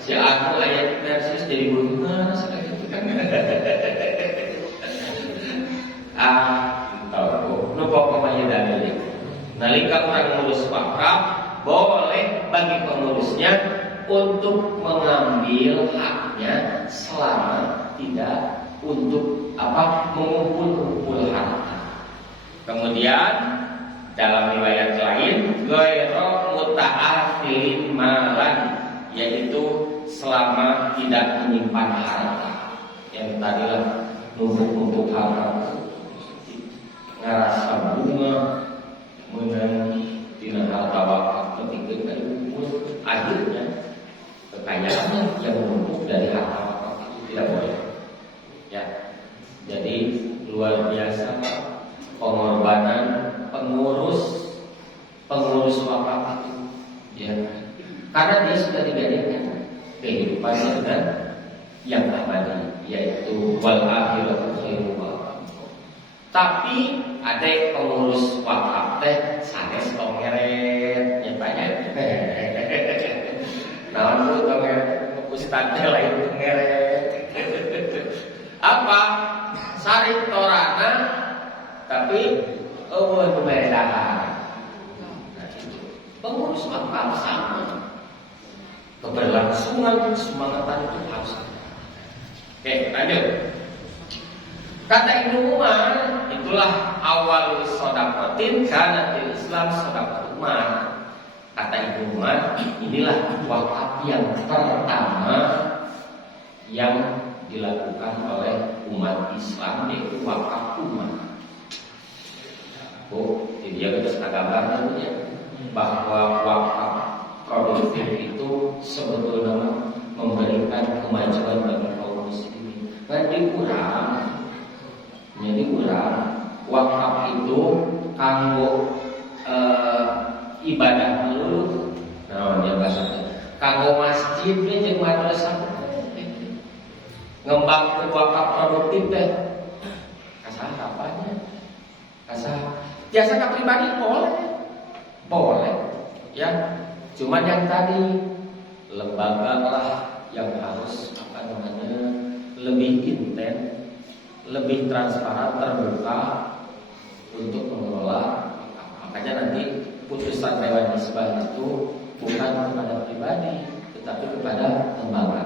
Si anu aya versus jadi gubernur gitu kan. Tahu. Nu pokoknya dalil. Nalika orang ngurus wakaf, boleh bagi pengurusnya untuk mengambil haknya selama tidak untuk mengumpul harta. Kemudian dalam riwayat lain, ghairu muta'akhilin malan, yaitu selama tidak menyimpan harta. Yang tadilah numpuk harta, ngarasa bunga menang dina harta wakaf ketika kumpul, akhirnya kekayaan yang menumpuk dari harta wakaf itu tidak boleh. Ya, jadi luar biasa pengorbanan pengurus wakaf itu, ya, karena dia sudah digadaikan kehidupannya dengan yang abadi, yaitu wal akhiratu khairu wa abqa. Tapi ada pengurus wakaf teh sanes tongeret nyatanya. Naon lu tongeret ustaz teh lain tongeret. Apa? Sari torana tapi eueun beredahan. Pengurus wakaf sama. Keberlangsungan semangatan itu harus ada. Oke, lanjut. Kata Ibnu Umar, itulah awal sodakotin karena di Islam sodakotin Umar. Kata Ibnu Umar, inilah wakaf yang pertama yang dilakukan oleh umat Islam, yaitu wakaf umat. Dia kita gambarnya ya, bahwa wakaf produktif itu sebetulnya memberikan kemajuan bagi kaum muslimin. Jadi urang wakaf itu kanggo ibadah dulu. Nah, dia bahasa kanggo masjid we jeung madrasah. Ngembangkeun wakaf produktif teh. Kasaha apanya? Kasaha jasa ka pribadi boleh. Ya. Cuman yang tadi lembaga lah yang harus lebih intens, lebih transparan, terbuka untuk mengelola. Makanya nanti putusan Dewan Hisbah itu bukan kepada pribadi, tetapi kepada lembaga.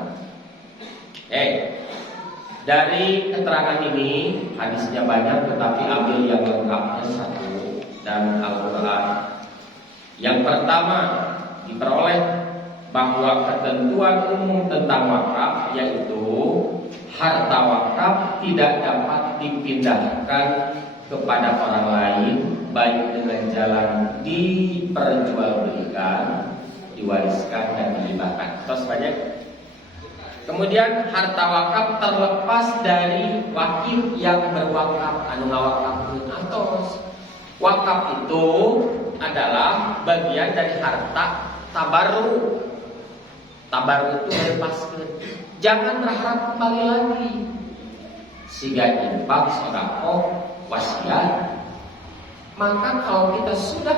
Dari keterangan ini hadisnya banyak, tetapi ambil yang lengkapnya satu dan Al-Quran. Yang pertama diperoleh bahwa ketentuan umum tentang wakaf, yaitu harta wakaf tidak dapat dipindahkan kepada orang lain, baik dengan jalan diperjualbelikan, diwariskan dan dihibahkan. Terus banyak. Kemudian harta wakaf terlepas dari wakil yang berwakaf, anu ngawakafkeun atos. Wakaf itu adalah bagian dari harta tabarruk. Tabarruk itu melepaskan. Jangan berharap kembali lagi. Siga infak, sedekah, wasiat. Maka kalau kita sudah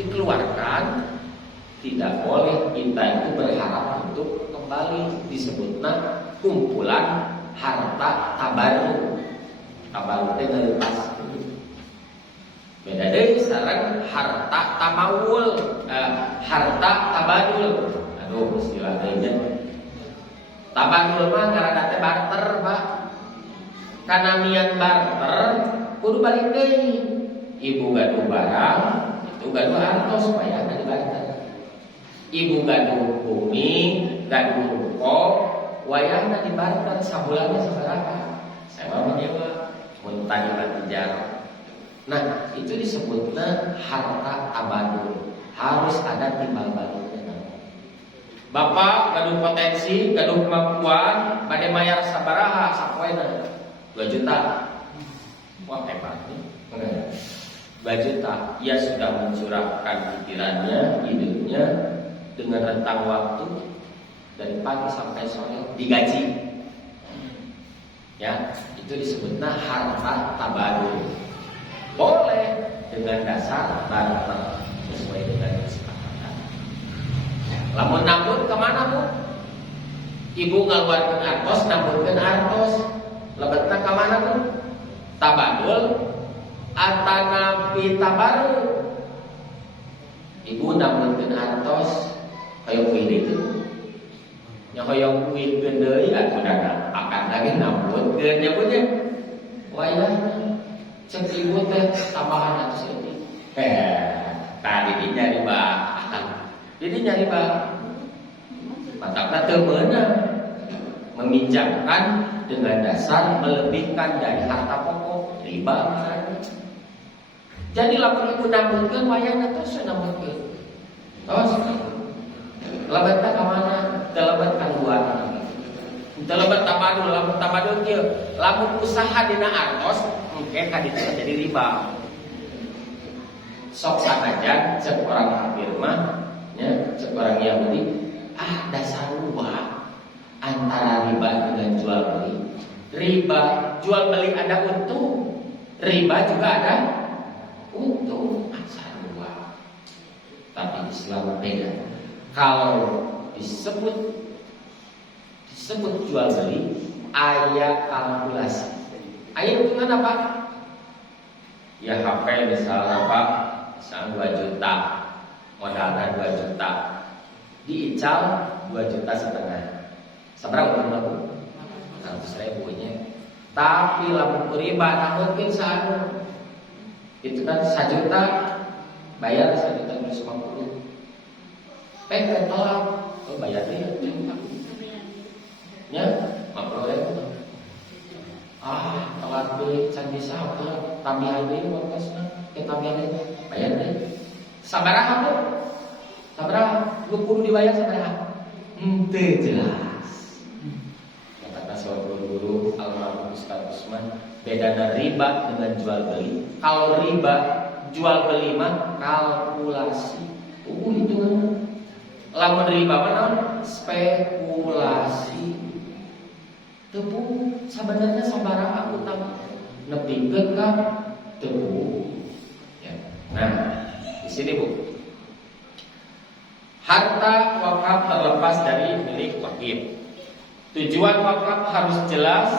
dikeluarkan, tidak boleh kita itu berharap untuk kembali. Disebutnya kumpulan harta tabaruk. Tabaruk itu lepas. Beda deh sekarang harta tamawul, harta tabadul. Aduh, istilah lainnya. Tabadul mah karena teh barter, Pak. Karena niat barter kudu balik deui. Ibu gaduh barang, itu gaduh hartos supaya ada dibarter. Ibu gaduh bumi, gaduh ruko, wayahna dibarter sabulannya sabaraha. Sewa menyewa, mun tadi jarang. Nah, itu disebutnya harta tabadul. Harus ada timbal baliknya. Bapak gaduh potensi, gaduh kemampuan, bade mayar sabaraha sapoena? 2 juta. Wah, hebat nih. 2 juta. Ia sudah mencurahkan pikirannya, idenya dengan rentang waktu dari pagi sampai sore digaji. Ya, itu disebutnya harta tabadul. Boleh dengan dasar barter sesuai dengan kesepakatan. Lamun nambut kemana, Bu? Ibu ngaluarkeun artos, nambutkeun artos. Lebetna kemana, Bu? Tabadul atanapi tabaru. Ibu nambutkeun artos hoyong kuih itu. Nya hoyong kuih deui atuh dana akan lagi nambutkeun nya punya. Wayahna cek ibu teh tambahan atuh seutik. Tadi nyari bah. Jadi nyari bah. Mantapna teu meunang meminjamkan dengan dasar melebihkan dari harta pokok, riba. Jadi lamun ibu nambutkeun wayahna tos nambutkeun. Tos. Lebetna ka mana? Telebet ka luar. Telebet tabadul, lamun tabadul kieu, lamun usaha dina artos engke ka ditu jadi riba. Sok sanajan cek orang kafir mah, nya cek orang Yahudi, dasar rubah antara riba dengan jual beli. Riba jual beli ada untung, riba juga ada untung. Asal rubah. Tapi Islam beda. Kalau disebut jual beli, aya kalkulasi. Aya hitungan apa? Ya HP misalnya Pak, misalnya 2 juta, modalnya 2 juta, diical 2,5 juta. Seberapa untung? 100.000 nya. Tapi lamun riba mungkin sanu. Itu kan 1 juta bayar 1,250. Pengen tolak, bayar dia. Ya, 50.000. Telat beli can bisa atau tambahan deui wakosna, tambahan deui. Bayar deui. Sabaraha, Bu? Sabaraha? Lu kudu dibayar sabaraha? Teu jelas. Kata seorang guru almarhum Ustaz Usman, bedana riba dengan jual beli. Kalau riba jual beli mah kalkulasi. Hitungan. Lamun riba mah naon? Spekulasi. Tebu sebenarnya sabaraha utang nepikeun ka tebu. Ya. Nah, di sini Bu. Harta wakaf terlepas dari milik wakif. Tujuan wakaf harus jelas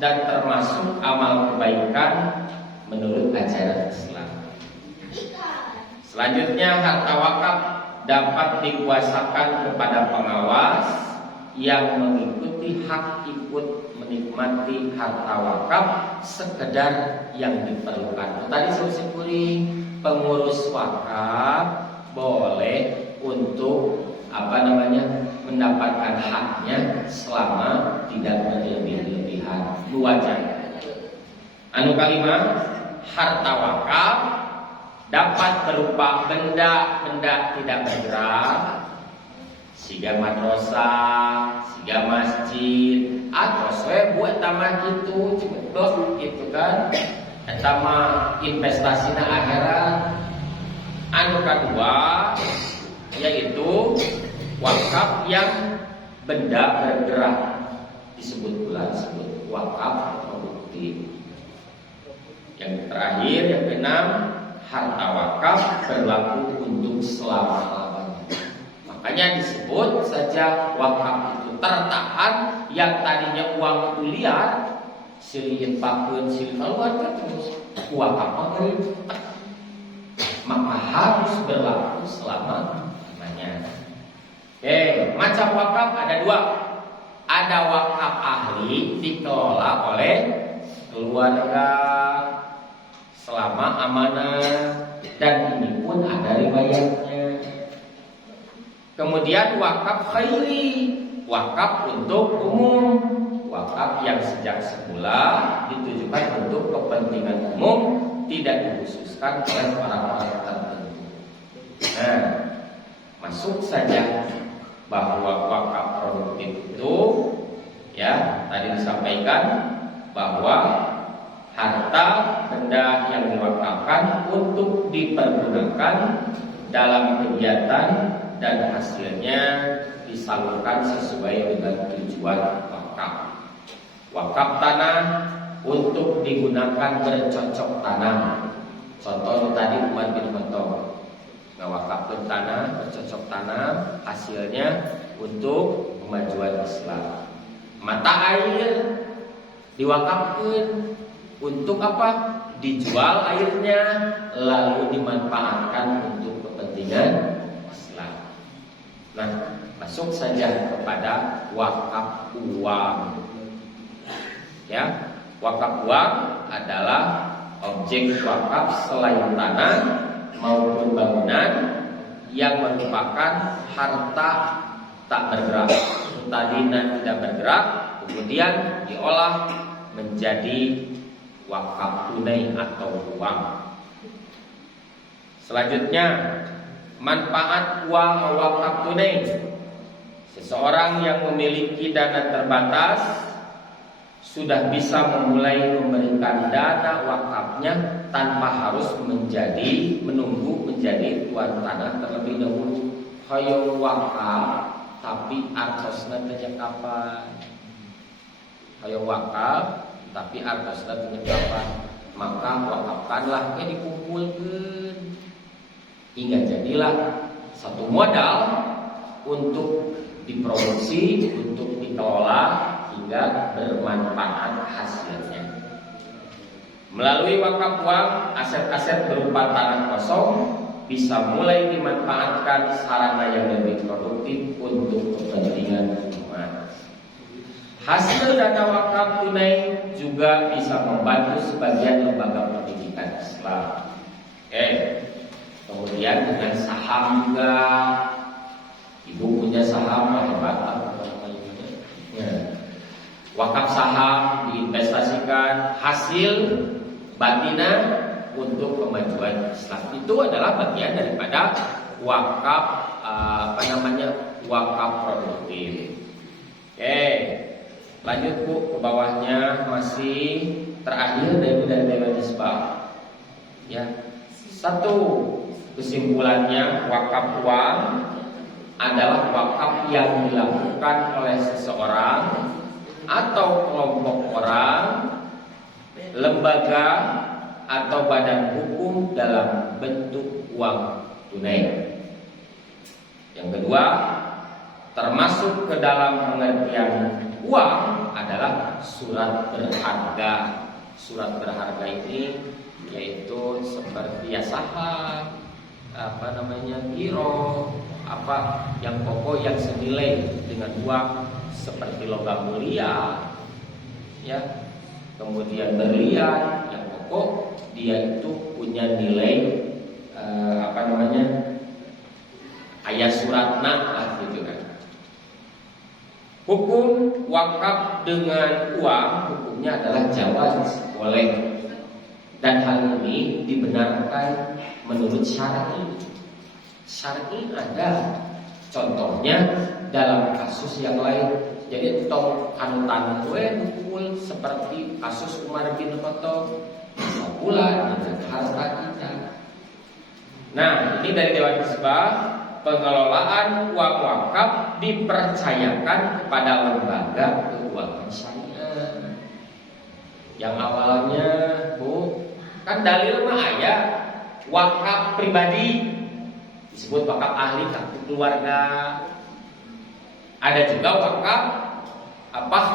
dan termasuk amal kebaikan menurut ajaran Islam. Selanjutnya harta wakaf dapat dikuasakan kepada pengawas yang mengikuti hak ikut menikmati harta wakaf sekedar yang diperlukan. Tadi saya simpuli, pengurus wakaf boleh untuk mendapatkan haknya selama tidak berlebih-lebihan. Wajar. Anu kalima, harta wakaf dapat berupa benda-benda tidak bergerak, siga madrasah, siga masjid, atau saya buat taman gitu, cebetlok gitu kan, sama investasinya akhirat. Anu kedua, yaitu wakaf yang benda bergerak, disebut wakaf produktif. Yang terakhir, yang keenam, harta wakaf berlaku untuk selama-lamanya. hanya disebut saja wakaf itu tertahan. Yang tadinya uang itu liar, silih pakeun silih keluar terus wakaf maka harus berlaku selama-lamanya. Macam wakaf ada dua. Ada wakaf ahli dikelola oleh keluarga selama amanah, dan ini pun ada riwayatnya. Kemudian wakaf khairi, wakaf untuk umum, wakaf yang sejak semula ditujukan untuk kepentingan umum, tidak dikhususkan oleh orang-orang tertentu. Nah, masuk saja bahwa wakaf produktif itu, ya tadi disampaikan bahwa harta benda yang diwakafkan untuk dipergunakan dalam kegiatan dan hasilnya disalurkan sesuai dengan tujuan wakaf. Wakaf tanah untuk digunakan bercocok tanam. Contoh tadi Umar bin Khattab ngawakafkeun tanah bercocok tanam, hasilnya untuk kemajuan Islam. Mata air diwakafkeun untuk apa? Dijual airnya lalu dimanfaatkan untuk kepentingan Islam. Nah, masuk saja kepada wakaf uang. Ya, wakaf uang adalah objek wakaf selain tanah maupun bangunan yang merupakan harta tak bergerak. Tadi tidak bergerak, kemudian diolah menjadi wakaf tunai atau uang. Selanjutnya, manfaat uang wakaf tunai. Seseorang yang memiliki dana terbatas sudah bisa memulai memberikan dana wakafnya tanpa harus menunggu menjadi tuan tanah terlebih dahulu. Hoyong wakaf tapi artosna teh kapan? Hoyong wakaf tapi artosna teh kapan? Maka wakafkanlah dikumpulkan hingga jadilah satu modal untuk diproduksi, untuk dikelola hingga bermanfaat hasilnya. Melalui wakaf uang, aset-aset berupa tanah kosong bisa mulai dimanfaatkan sarana yang lebih produktif untuk kepentingan umat. Hasil dana wakaf tunai juga bisa membantu sebagian lembaga pendidikan Islam. Kemudian dengan saham juga. Ibu punya saham hebat ya. Wakaf saham diinvestasikan, hasil batina untuk kemajuan Islam. Itu adalah bagian daripada wakaf wakaf produktif. Lanjut Bu ke bawahnya, masih terakhir dari Dewan Hisbah. Ya. Satu, kesimpulannya wakaf uang adalah wakaf yang dilakukan oleh seseorang atau kelompok orang, lembaga atau badan hukum dalam bentuk uang tunai. Yang kedua, termasuk ke dalam pengertian uang adalah surat berharga. Surat berharga ini yaitu seperti saham, biro, yang pokok yang senilai dengan uang seperti logam mulia, ya, kemudian berlian yang pokok dia itu punya nilai ayat suratna gitu kan. Hukum wakaf dengan uang hukumnya adalah jawaz, boleh, dan hal ini dibenarkan menurut syar'i. Syar'i ada contohnya dalam kasus yang lain. Jadi tong tanah gue nukul seperti kasus Umar bin Khattab, bulan dengan harta kita. Nah, ini dari Dewan Hisbah, pengelolaan uang wakaf dipercayakan kepada lembaga keuangan syariah. Yang awalnya, Bu, kan dalil mah aya wakaf pribadi disebut wakaf ahli kartu keluarga. Ada juga wakaf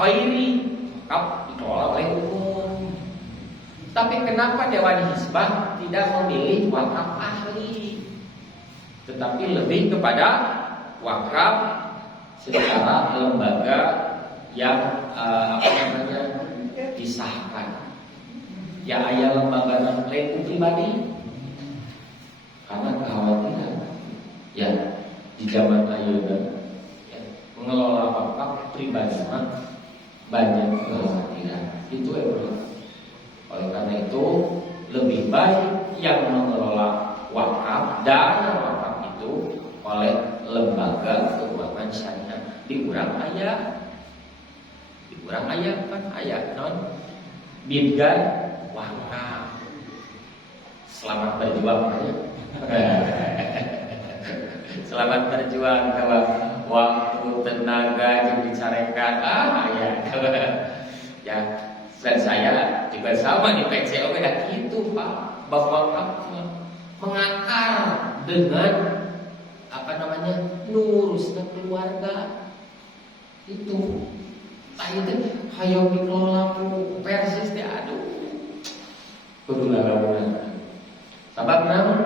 khairi, wakaf dikelola oleh umum. Tapi kenapa Dewan Hizbah tidak memilih wakaf ahli, tetapi lebih kepada wakaf secara lembaga yang disahkan? Ya ayah lembaga lain pribadi, karena kekhawatiran ya di zaman ayeuna ya, mengelola wakaf pribadi mah banyak kekhawatiran. Itu oleh karena itu lebih baik yang mengelola wakaf dan wakaf itu oleh lembaga keuangan syariah. Di urang aya kan aya non bidgar wakaf. Selamat berjuang ya. Selamat berjuang kalau waktu tenaga yang dicarekan ya. Dan saya juga sama di PCO dan itu Pak, bahwa mengakar dengan ngurusnya keluarga itu. Saya itu hayang dikelola ku persis teh aduh. Kudu lalamunan. Sebab naon?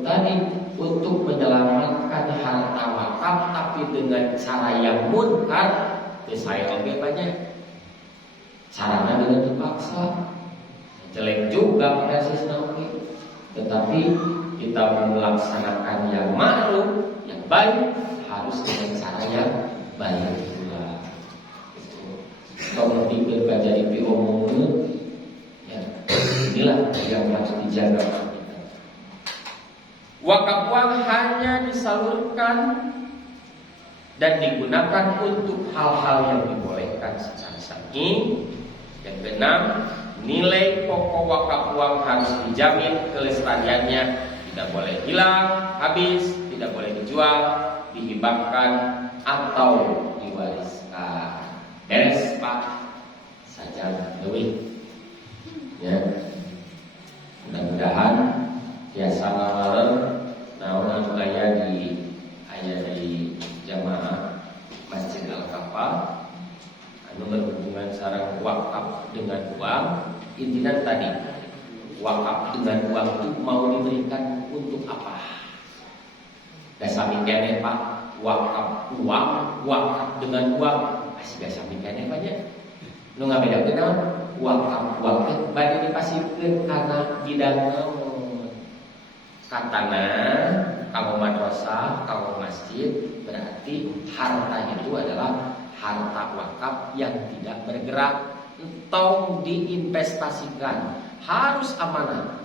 Tadi untuk menyelamatkan harta wakaf tapi dengan cara yang munkar, saya oke banyak. Caranya dengan dipaksa, jelek juga persis naon. Tetapi kita melaksanakan yang ma'ruf, yang baik harus dengan cara yang baik pula. Kalau pikir jadi diomongin, ya inilah yang harus dijaga. Wakaf uang hanya disalurkan dan digunakan untuk hal-hal yang dibolehkan secara syar'i. Yang keenam, nilai pokok wakaf uang harus dijamin kelestariannya, tidak boleh hilang, habis, tidak boleh dijual, dihibahkan atau diwariskan. Beres Pak, saja lebih. Ya, mudah-mudahan biasa ngawalen naon aya di jamaah Masjid Al-Kafah anu berhubungan sareng wakaf dengan uang. Intinya tadi wakaf dengan uang itu mau diberikan untuk apa? Dasami kene Pak, wakaf uang, wakaf dengan uang masih dasami kene banyak. Nu ngabedakeun naon? Wakaf uang teh bade dipasifkeun kana bidang naon? Katana kamu madrasah, kamu masjid, berarti harta itu adalah harta wakaf yang tidak bergerak atau diinvestasikan, harus amanah.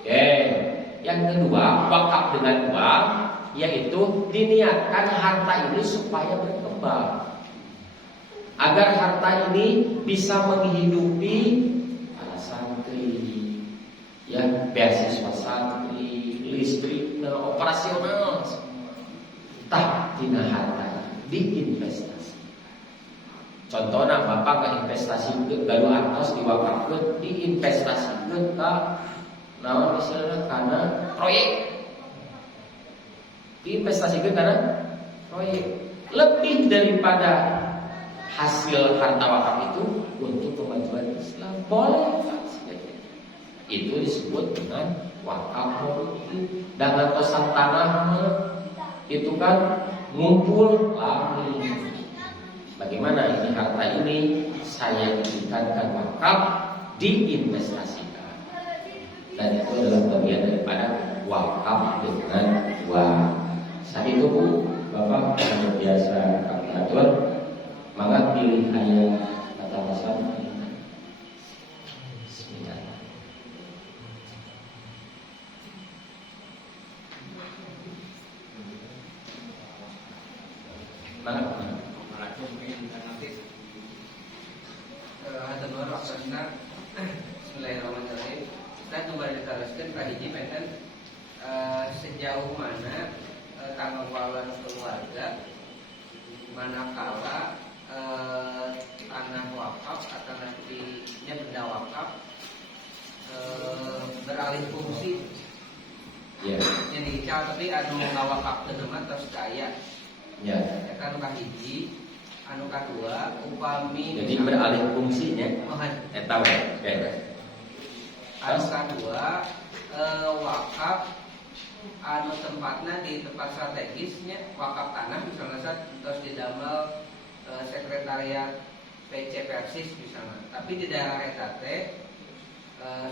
Oke, yang kedua wakaf dengan uang, yaitu diniatkan harta ini supaya berkembang, agar harta ini bisa menghidupi para santri, ya beasiswa santri, listrik, operasional, tah tina harta diinvestasi. Contohnya bapak investasi galu artos diwakafkeun, diinvestasikan ke naon istilahna kana proyek. Diinvestasikan karena proyek. Lebih daripada hasil harta wakaf itu untuk kemajuan Islam boleh. Itu disebut dengan wakaf politik. Dan tosan tanah itu kan ngumpul lagi. Bagaimana ini harta ini saya jadikan wakaf, diinvestasikan, dan itu adalah bagian daripada wakaf dengan uang. Saat itu Bu, Bapak yang biasa kalkulator, maka pilih ayat kata pasal. Bismillah. Mana? Bismillahirrahmanirrahim. Kita kembali diteruskan kahiji penten sejauh mana tanggung jawab keluarga manakala tanah wakaf atau nantinya benda wakaf beralih fungsi. Ya. Ya diical tapi anu ngawakafkeun mah tos daya. Ya. Eta anu kahiji, anu kadua upami Jadi beralih fungsinya. Eta we. Oke. Anu kadua wakaf anu tempatna di tempat strategisnya wakaf tanah misalnya terus didamel sekretariat PC Persis misalnya. Tapi di daerah eta teh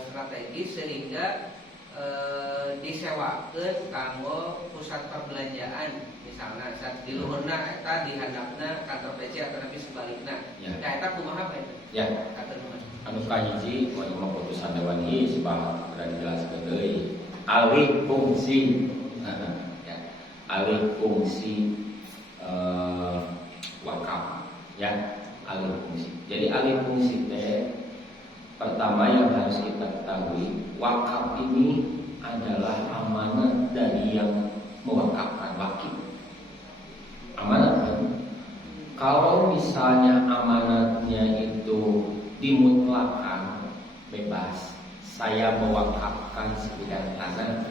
strategis sehingga disewakeun kanggo pusat perbelanjaan misalnya saat di luhurna eta di handapna kantor PC atau nabi sebalikna. Ya. Nah eta kumaha apa itu? Ya. Anu kahiji mun mah putusan dewan ieu sebab dan jelaskeun deui alih fungsi. Ya. Alih fungsi wakaf ya, alih fungsi. Jadi alih fungsi teh pertama yang harus kita ketahui, wakaf ini adalah amanat dari yang mewakafkan, wakil. Amanat kan? Kalau misalnya amanatnya itu dimutlakan, bebas, saya mewakafkan sebidang tanah,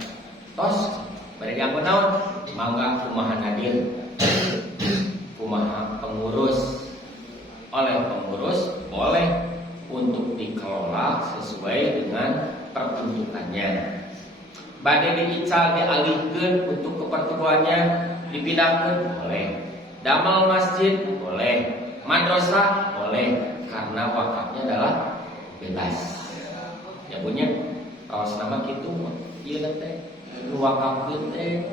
tos, beri aku naon, mangga kumaha nadir, kumaha pengurus, oleh pengurus boleh untuk dikelola sesuai dengan peruntukannya. Bade diical dialihkeun untuk keperluannya, dipindahkan boleh. Damal masjid boleh, madrasah boleh, karena wakafnya adalah bebas. Ya punya kaos nama kitu, ieu teh nu wakafkeun teh.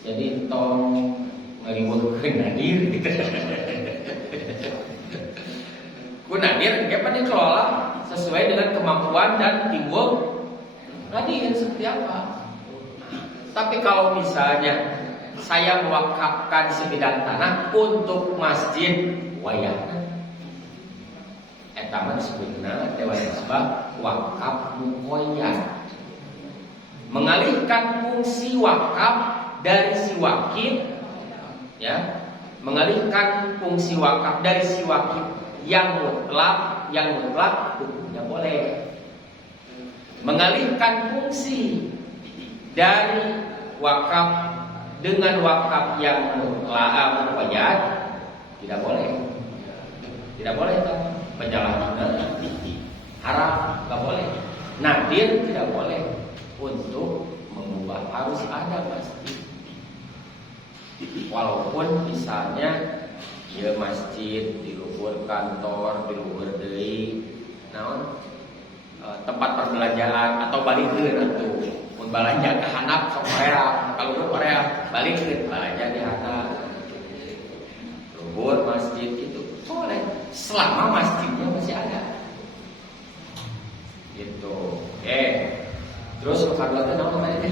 Jadi tong ngaliweukeun nadir. Nadir dapat dikelola sesuai dengan kemampuan dan timbul nadir seperti apa. Tapi kalau misalnya saya mewakafkan sebidang tanah untuk masjid wayahna, eta mah disebutna dewan sebab wakaf mukoyyad. Mengalihkan fungsi wakaf dari si wakil, ya, mengalihkan fungsi wakaf dari si wakil yang mutlak hukumnya boleh. Mengalihkan fungsi dari wakaf dengan wakaf yang mutlak muqayyad tidak boleh. Tidak boleh itu penyalahgunaan haram, enggak boleh. Nadir tidak boleh. Untuk mengubah harus ada pasti. Walaupun misalnya ya masjid di luhur kantor, di luhur deui naon tempat perbelanjaan atau balikeun atuh mun balanja ka handap sok Korea, kalau ke Korea balikeun balanja di handap luhur masjid itu boleh selama masjidnya masih ada gitu. Oke, terus kedua teh naon tadi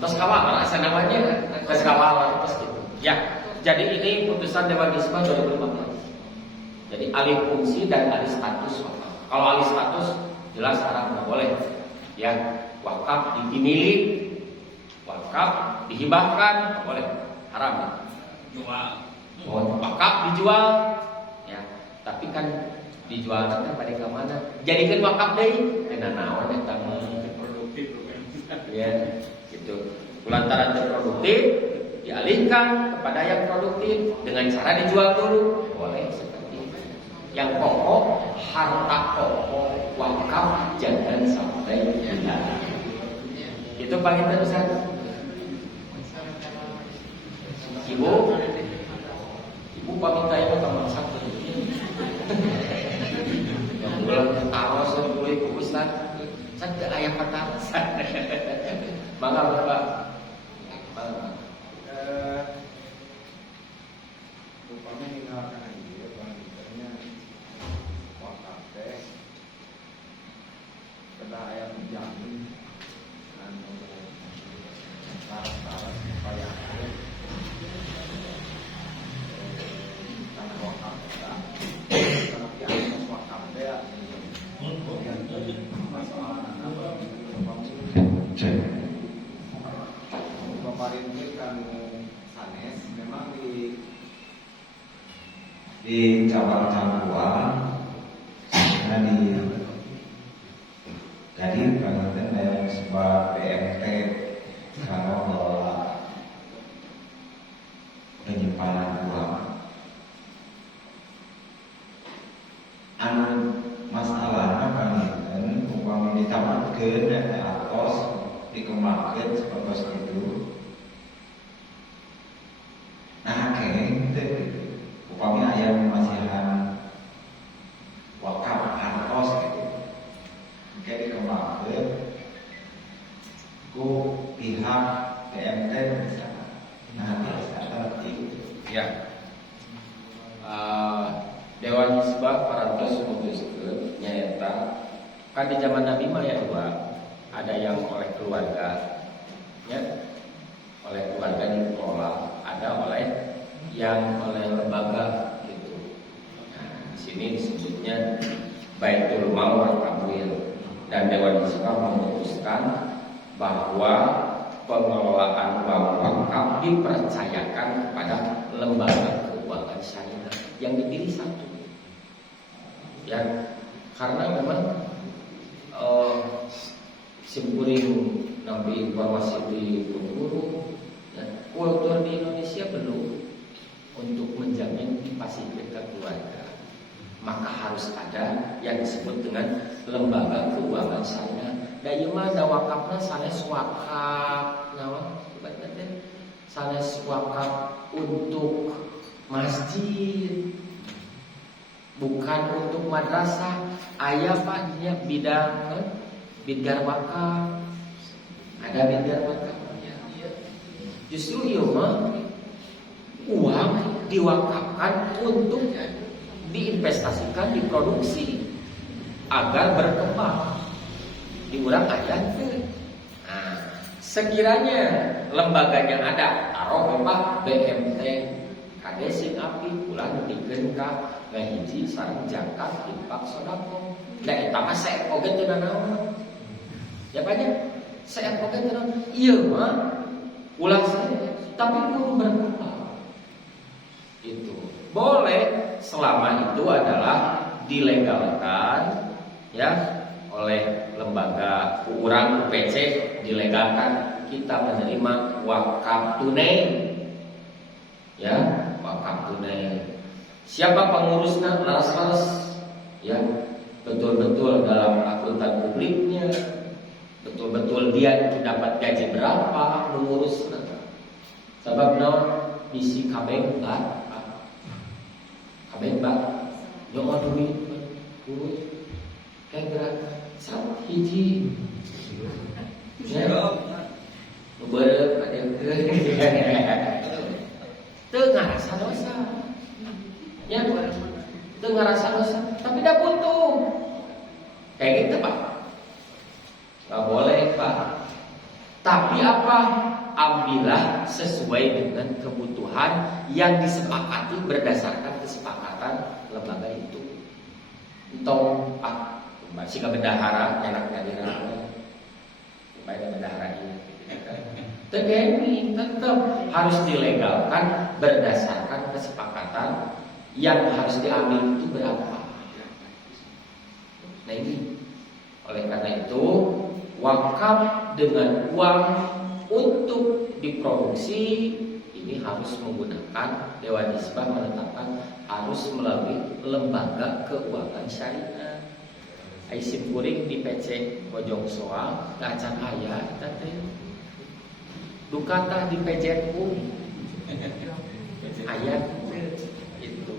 terus kawal rasa namanya terus kawal terus gitu ya. Jadi ini putusan Dewan Isma 2015. Jadi alih fungsi dan alih status wakaf. Kalau alih status jelas haram, nggak boleh ya. Wakaf dimiliki, wakaf dihibahkan, nggak boleh, haram ya. Wakaf dijual ya, tapi kan dijual kan pada ke mana? Jadikan wakaf deui dina naon eta produktif ya gitu. Lantaran terproduktif dialihkan kepada yang produktif dengan cara dijual dulu boleh seperti itu. Yang pokok harta pokok wakaf jangan sampai hilang. Itu bagi terusan ibu paminta ibu tambah satu yang bulan taros boleh ke Ustaz saya ayah kata maka Bapak rupanya meninggalkan aja ya misalnya wakaf teh pada ayat menjamin anu syarat-syarat supaya tanah wakaf tapi asas wakaf teh masalah kemarin kan sanes memang di cabang Cangkuang, karena di Jadi panginten yang sebuah PMT kalau penyimpanan uang anu masalahnya panginten umpama ditamatkeun atos dikembangkeun seperti itu. Nah kayaknya itu upamanya aya masihan wakaf hartos gitu kayak dikembangkeun ku pihak PMT misalnya. Nah biasa itu Ya. Dewan Hisbah parantos memutuskeun nyaeta kan di zaman Nabi mah ya dua, ada yang oleh keluarga, ya, oleh keluarga dikelola, ada oleh yang oleh lembaga gitu. Nah, di sini disebutnya Baitul Mal wal Amwil, dan Dewan Hisbah memutuskan bahwa pengelolaan uang wakaf dipercayakan kepada lembaga keuangan syariah yang dipilih satu. Ya, karena memang simpuring nabi informasi di guru, ya, kultur di Indonesia belum untuk menjamin dipasifkan ke keluarga. Maka harus ada yang disebut dengan lembaga keuangan syariah. Da ieu mah da wakafna sanes wakaf naon ibaratna sanes wakaf untuk masjid, bukan untuk madrasah. Aya Pak nya bidang bidgar wakaf. Ada bidgar wakaf. Justru ieu mah uang diwakafkan untuk diinvestasikan di produksi agar berkembang. Diurang ayat ke. Nah, sekiranya lembaganya ada, taruh Pak BMT, kade sing api ulah dipikeun ka ngahiji sareng zakat infak sedekah. Da eta mah sae oge teu naon. Ya banyak sae oge teu naon. Ieu mah ulah sae tapi kudu berkembang. Itu boleh selama itu adalah dilegalkan ya oleh lembaga urang UPC, dilegalkan kita menerima wakaf tunai. Ya, wakaf tunai. Siapa pengurusnya? Laras-laras ya, betul-betul dalam akuntan publiknya, betul-betul dia dapat gaji berapa mengurusnya. Sebab naon bisi kabeng Mbak. Kabeng Mbak. Yo duit urus kayak gerak satu hiji. Ya. Beberep ada ke. Teu ngarasa dosa. Ya, teu ngarasa dosa, tapi dah butuh. Kayak gitu, Pak. Enggak boleh, Pak. Tapi apa? Ambillah sesuai dengan kebutuhan yang disepakati berdasarkan kesepakatan lembaga itu. Entong masih ke bendahara, enaknya dirangkul. Supaya bendahara ini. Tegemi tetap harus dilegalkan berdasarkan kesepakatan yang harus diambil itu berapa. Nah ini, oleh karena itu wakaf dengan uang untuk diproduksi ini harus menggunakan Dewan Hisbah menetapkan harus melalui lembaga keuangan syariah. Ai simkuring di PC Bojong Soang gacan aya eta teh. Dukatah di PJku aya itu.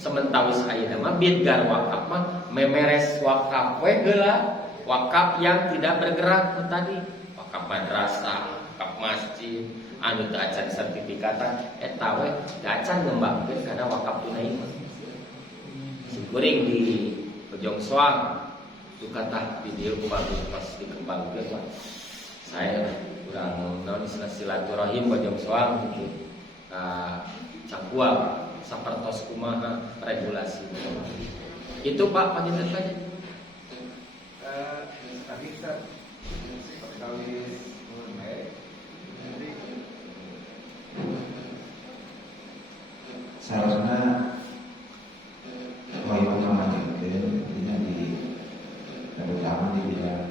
Sementawis ayeuna mah bidgar wakaf mah memeres wakaf we heula, wakaf yang tidak bergerak tadi, wakaf madrasah, wakaf masjid, anu teu acan sertifikatan eta we acan ngembangkeun kana wakaf tunai mah. Simkuring di Bojong Soang dukatah video bagus pas dikembangkeun mah. Saya kurang naon silaturahim Bojong Soang gitu. Cangkuang sapertos kumaha regulasi. Itu Pak panjenengan banyak. Tadi kita sekali seharusnya kalau itu melanjutkan intinya di terutama di bidang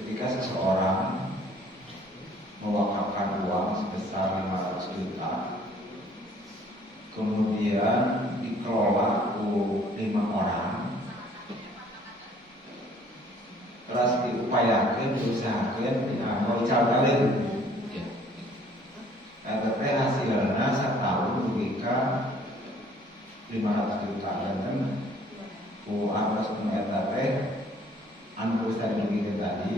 ketika seseorang mewakafkan uang sebesar 500 juta, kemudian dikelola ku 5 orang, terus diupayakan, diusahakan, mau calgalin. Tapi hasilnya setahun jika 500 juta dan ku atas eta teh anu tadi tadi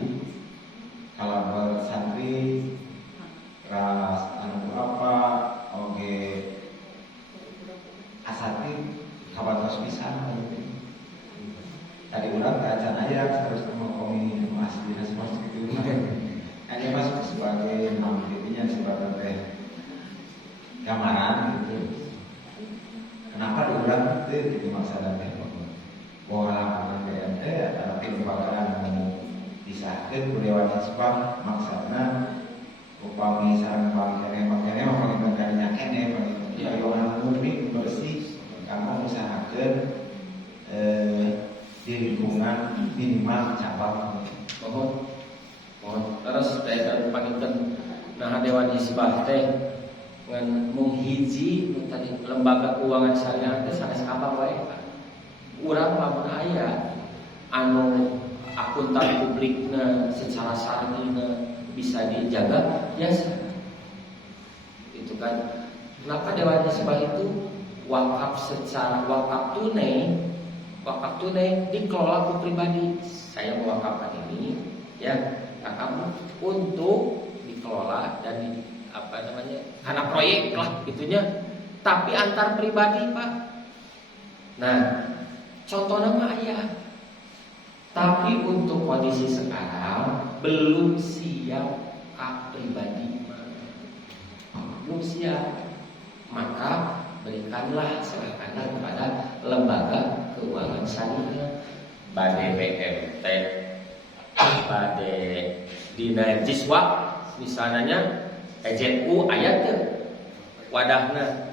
kalau bersantri ras anu apa oke asati kabatos pisan tadi ulang kacan aya terus komi masih respons gitu hanya masuk sebagai intinya sebagai teh gambaran gitu. Kenapa diulang itu masalah teh bahwa laporan BMT tapi lembaga mau disahkan Dewan Hisbah maksudnya upami sareng bangkene paling kalinya kene paling orang murni bersih kamu usahakan di lingkungan minimal cabang. Mohon terus saya panggilkan nah Dewan Hisbah teh ngan menghiji tadi lembaga keuangan syariah teh sanes apa wae. Urang lamun aya anu akuntan publikna secara syar'ina bisa dijaga biasa. Itu kan. Kenapa Dewan Hisbah itu wakaf secara wakaf tunai dikelola ku pribadi. Saya mewakafkan ini ya kamu untuk dikelola dan karena proyek lah gitunya. Tapi antar pribadi Pak. Nah, contohnya mah ayah. Tapi untuk kondisi sekarang belum siap pribadi belum siap. Maka berikanlah serahkanlah kepada lembaga keuangan syariah, bade BMT, bade dina jiswa misalnya EJU ayat teh wadahna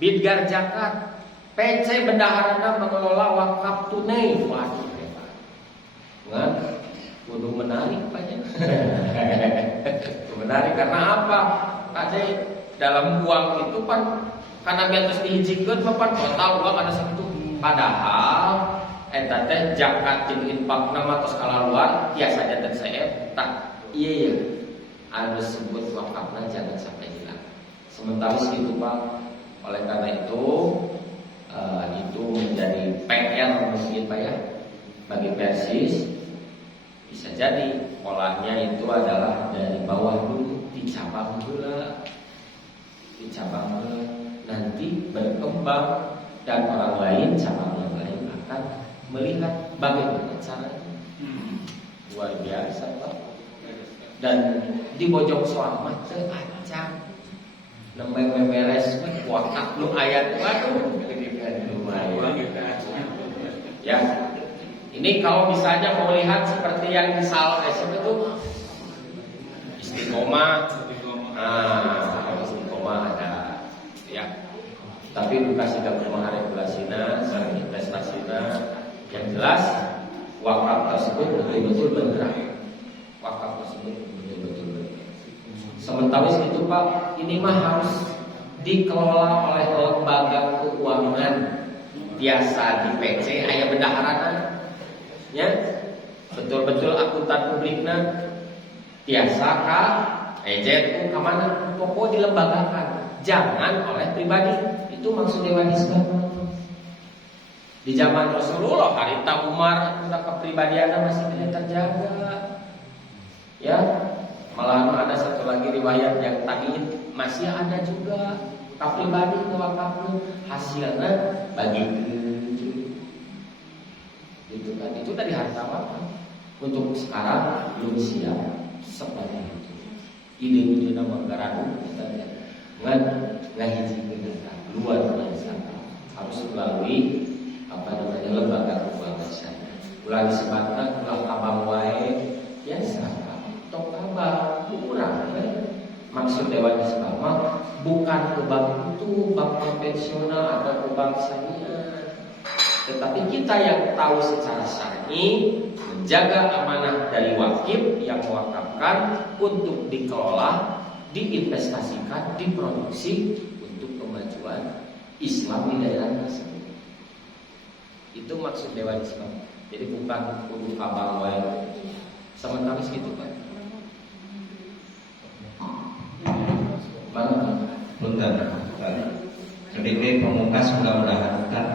Bidgar Zakat PC bendaharana mengelola wakaf tunai. Waduh hebat. Ngan kudu menarik banyak. Menarik karena apa? Tadi dalam uang itu kan karena biasa dihijikeun papan total uang ada segitu. Padahal eta teh zakat jeung infak nama tos kalaluar tiasa jaten sae tak iya anu sebut wakafna jangan sampai hilang. Sementara segitu Pak. Oleh karena itu menjadi PR mungkin Pak ya bagi Persis. Bisa jadi polanya itu adalah dari bawah dulu dicabang dulu, nanti berkembang dan orang lain cabang yang lain akan melihat bagaimana caranya. Luar biasa Pak. Dan di Bojong Soang mah teu acang. Nembe meberes wakaf lu ayat waduh lumayan. Ya. Ini kalau misalnya mau lihat seperti yang misal itu istiqomah. Istiqomah ada ya. Tapi dikasih ke rumah regulasinya, sareng investasinya yang jelas wakaf tersebut betul-betul bergerak. Wakaf tersebut betul-betul bergerak. Sementara itu Pak, ini mah harus dikelola oleh lembaga keuangan biasa di PC aya bendaharana. Ya, betul-betul akuntan publiknya biasa ka EJU ka mana pokok dilembagakan, jangan oleh pribadi. Itu maksud Dewan Hisbah. Di zaman Rasulullah harita Umar udah kepribadiannya masih tidak terjaga. Ya, malah ada satu lagi riwayat yang tabiin masih ada juga kepribadi wakafnya hasilnya bagi gitu kan. Itu dari harta wakaf. Untuk sekarang belum siap seperti itu. Ide-ide nama garadu kita nggak hiji luar biasa. Harus melalui lembaga keuangan syariah. Ulah disebutna ulah abang wae biasa. Tok abang kurang maksud Dewan Hisbah mah bukan ke bank itu bank konvensional atau ke bank syariah. Tetapi kita yang tahu secara syar'i menjaga amanah dari wakif yang mewakafkan untuk dikelola, diinvestasikan, diproduksi untuk kemajuan Islam di daerah tersebut. Itu maksud Dewan Islam. Jadi bukan kudu abang wae. Sama kami gitu Pak. Bang, Punten. Sedikit pemungkas mudah-mudahan kan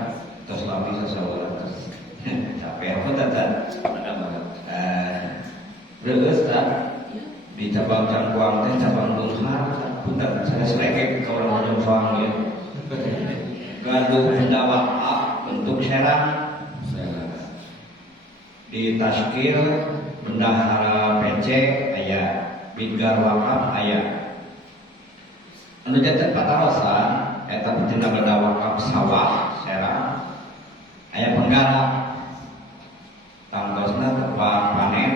terus lebih seseorang terus capek apa tata terus tak di cabang Cangkuang teh cabang Dunhar punten saya selekek ke orang Jepang ya gaduh benda wakaf untuk serang di Taskil bendahara PC aya bigar wakaf aya anu janten patarosan eta pentinna benda wakaf sawah serang aya penggarap tangtosna tepang panen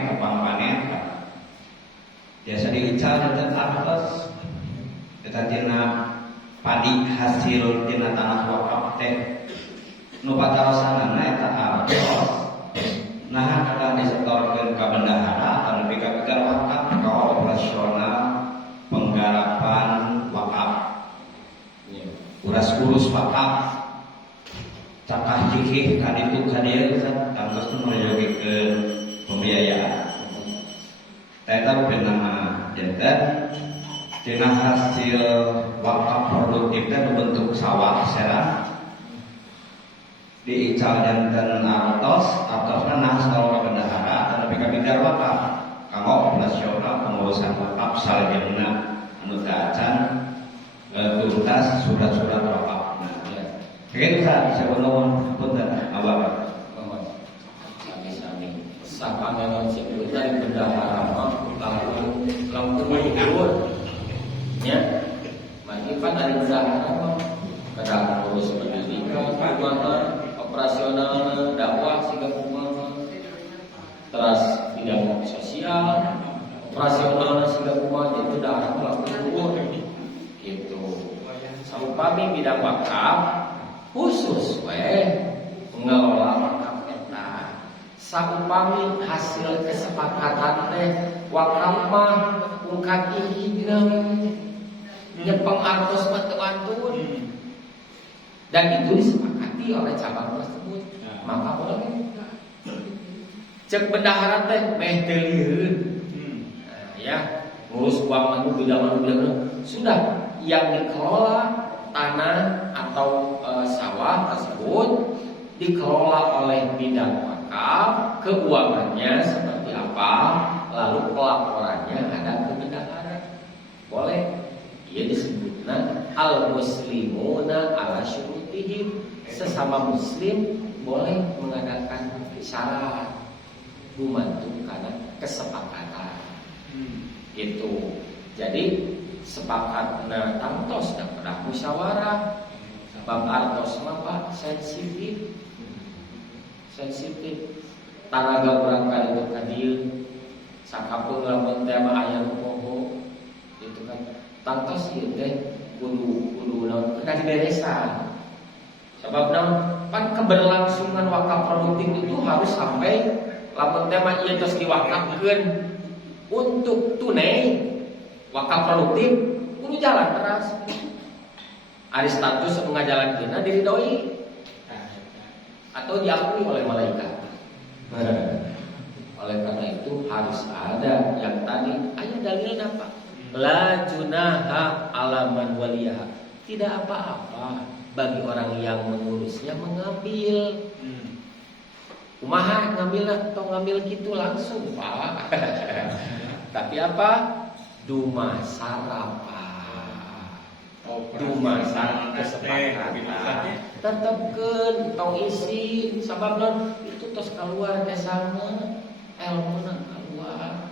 biasa diical janten artos eta tina padi hasil tina tanah wakaf teh nu patarosanana eta artos nah kada disetorkeun ka bendahara anu pika wakaf ka operasional penggarapan wakaf urus wakaf cakah cikih kaditu kadieu tangtos nu merejogikeun pembiayaan eta benama janten tina hasil wakaf produktif teh bentuk sawah serang diical janten artosna nah salah bendahara tapi kabidar wakaf kanggo operasional pengurusan wakaf salajengna anu teu acan tuntas surat-surat wakaf. Nah, ya. Begitu Ustaz, saya nuwun punten abah. Sami-sami. Sapangeun sing dari bendahara mah langkung dhuwur. Ya. Mari pan ari bendahara mah kada urus pendidikan, kumaha operasional dakwah siga kumaha. Terus bidang sosial, operasional siga kumaha itu dakwah langkung dhuwur. Gitu. Saupami bidang wakaf khusus mengelola wakaf eta. Saupami hasil kesepakatan teh wakaf mah ungkap ihina nyepeng artos mah teu antun. Dan itu disepakati oleh cabang tersebut. Maka boleh. Cek bendahara teh meh teu lieur. Nah, ya, ngurus uang anu bidang sudah yang dikelola tanah atau sawah tersebut dikelola oleh bidang wakaf, keuangannya seperti apa, lalu pelaporannya ada ke bendahara. Boleh. Ia disebutna al-muslimuna ala syurutihim, sesama muslim boleh mengadakan syarat gumantung karena kesepakatan. Itu. Jadi sepakat tangtos dan pada musyawarah bab artos mah Pak sensitif tanaga urang kali itu kadieu sakapeung lamun teh mah aya nu poho itu kan tangtos ieu teh kudu naon kada diberesan sebab naon kan keberlangsungan wakaf produktif itu harus sampai lamun teh mah ieu tos diwakafkeun untuk tunai wakaf produktif kudu jalan terus. Aristatus mengajalankeunna diridhoi atau diakui oleh malaikat. Oleh karena itu harus ada yang tadi aya dalilna Pak. La junaha alaman waliyah. Tidak apa-apa bagi orang yang mengurusnya mengambil. Kumaha ngambilna tong ngambil kitu langsung Pak. Tapi apa? Dumasara kesepakatan tetepkeun tong isi sabab non itu tos keluar kesana elmuna keluar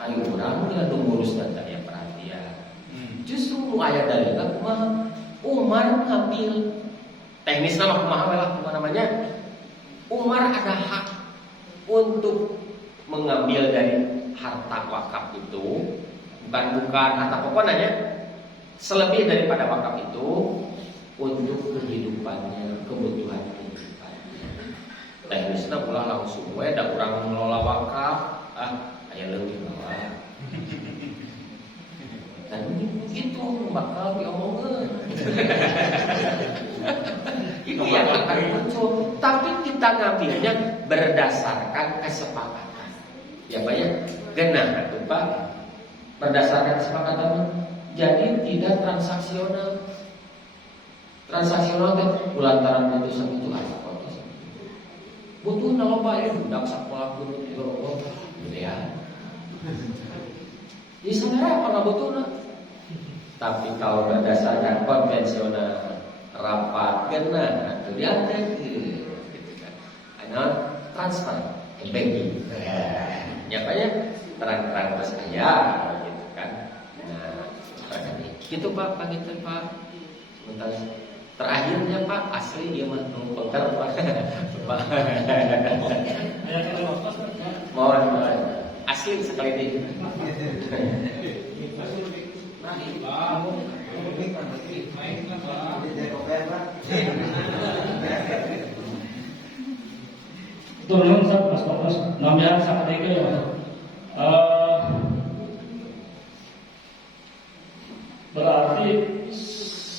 ayo urang bila ngurus data ya perhatian justru aya dalilna kumaha Umar ngambil teknisna mah kumaha we lah kumaha namanya Umar ada hak untuk mengambil dari harta wakaf itu bukan harta pokoknya selebih daripada wakaf itu untuk kehidupannya, kebutuhan kehidupannya. teknisnya ulah langsung we da urang ngelola wakaf aya leuwih lah. Dan itu bakal diomongin. Itu yang akan muncul. Tapi kita ngambilnya berdasarkan kesepakatan. Ya Pak ya, genah tuh Pak. Berdasarkan kesepakatan. Jadi tidak transaksional. Transaksional kan lantaran putusan itu apa kok? Butuh naloba ya budak sakola pun itu gitu ya. Di sana apa butuhna? Tapi kalau berdasarkan konvensional rapat genah atuh diantek gitu kan. Ana transfer banking. Ya Pak ya, terang-terang terus aya gitu kan. Nah, gitu Pak, panggilkan Pak. Sebentar. Terakhirnya Pak, asli dia mah pengker Pak. Mohon asli sekali ini. Turun Mas Bagus, namanya sakadeke ya. Berarti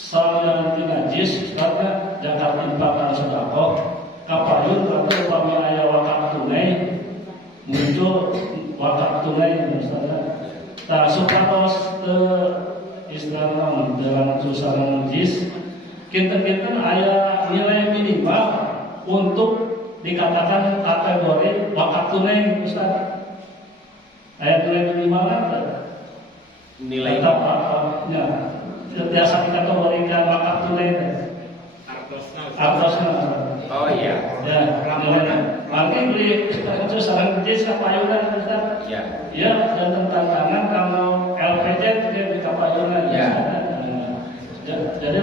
saya najis karena Jakarta Impatan Sedekah kapayun atau upami aya wakaf tunai muncul wakaf tunai misalnya. Nah, supados istilahna dalam susana najis kita aya nilai minimal untuk dikatakan kategori wakaf tunai Ustaz. Aya nilai minimal apa? Nilai ya. Biasa kita kategorikan wakaf tunai. Artosna. Oh iya. Ya, namanya. Mungkin beli itu saran najis kapayunan Ustaz. Ya. Ya, dan tantangan kalau LPJ juga di kapayunan. Ya. Jadi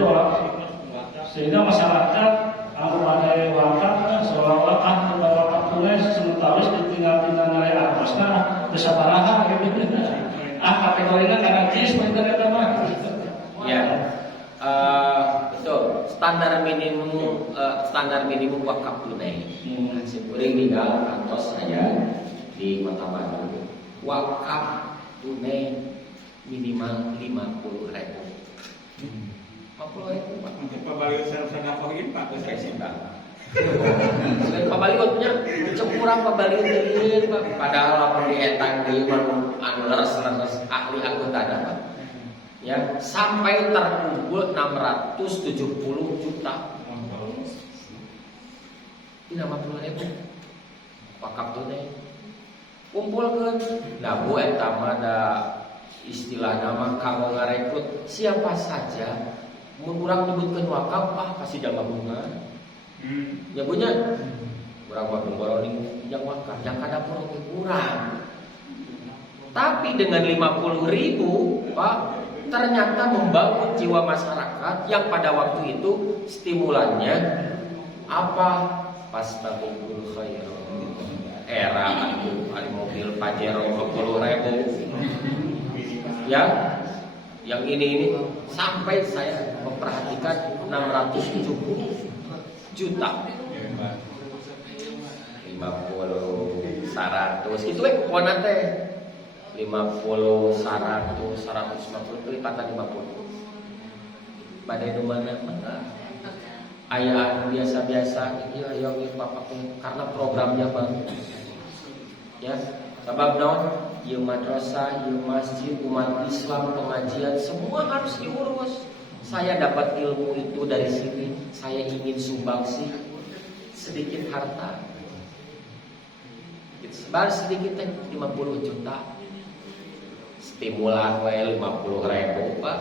sehingga masyarakat kalau ada wakaf seolah-olah wakaf tunai sementara ditinggal-tinggal nilai artosna bisa paraha gitu. Kategorinya karena najis internet apa? Ya, betul. Standar minimum wakaf tunai. Sekuring tinggal kantos saya di Kota Bandung. Wakaf tunai minimal 50.000. 50.000 Pak. Untuk pembalian sedekah Pak Saya cinta. Selain pembaliutnya, cemurang pembaliut ini Pak. Padahal lamun dietang di anu leres-leres ahli akuntan Pak. Ya, sampai terkumpul 670 juta. Ini 50.000 wakaf tunai. Kumpulkeun. Nah, bu eta mah da istilah nama kanggo ngarekrut siapa saja mun urang nyebutkeun wakaf pasti jalma bunga. Ya punya urang mah borong yang wakaf yang kadapur ge kurang. Tapi dengan 50.000 Pak ternyata membangun jiwa masyarakat yang pada waktu itu stimulannya apa? Pastabul khair. Era itu ada mobil Pajero 50.000. Ya, yang ini sampai saya memperhatikan 670 juta. 50 100 itu kuona teh 50 100 150 kelipatan 50. Badai nu mana aya biasa-biasa ieu aya Bapak karena programnya baru. Ya, sebab naon? Ieu madrasah, ieu masjid, umat Islam, pengajian semua harus diurus. Saya dapat ilmu itu dari sini, saya ingin sumbangsi sedikit harta. Sebar sedikit 50 juta. Stimulan we 50.000 Pak.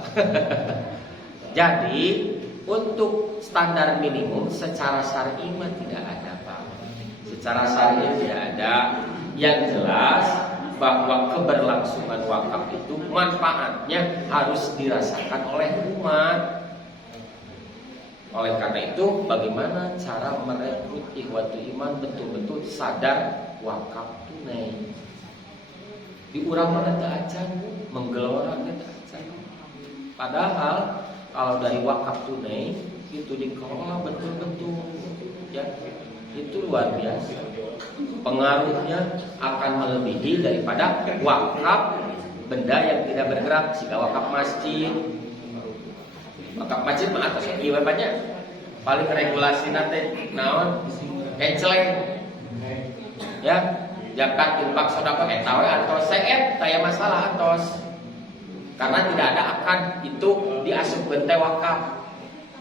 Jadi untuk standar minimum secara syar'i mah tidak ada Pak. Secara syar'i tidak ada. Yang jelas bahwa keberlangsungan wakaf itu manfaatnya harus dirasakan oleh umat. Oleh karena itu bagaimana cara merekrut ikhwatul iman betul-betul sadar wakaf tunai. Di urang mana teu acan menggelora teu acan. Padahal kalau dari wakaf tunai itu dikelola betul-betul ya. itu luar biasa. Pengaruhnya akan melebihi daripada wakaf benda yang tidak bergerak. Jika wakaf masjid mah atas ieu banyak. Paling regulasi nanti naon kenceleng. Ya, zakat infak sedekah eta we antos seet taya masalah antos. Karena tidak ada akan itu diasupkeun teh wakaf.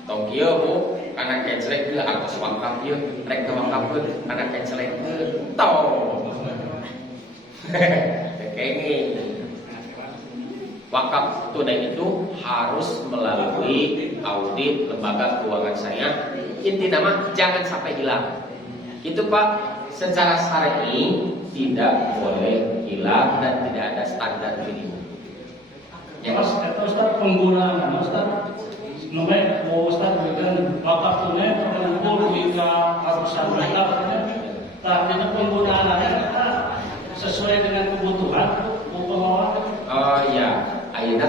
Tong kieu Bu, kana kenceleng ieu antos wakaf ieu rek teu wakafkeun kana kenceleng tong. Kenging. Wakaf tunai itu harus melalui audit lembaga keuangan saya. Inti nama jangan sampai hilang. Itu Pak, secara syar'i tidak boleh hilang dan tidak ada standar minimum. Ya, Mas, kata Ustaz penggunaan, Ustaz, namanya Ustaz dengan wakaf tunai terukur hingga ratusan juta, tapi penggunaannya sesuai dengan kebutuhan pengelola. Oh iya, ayeuna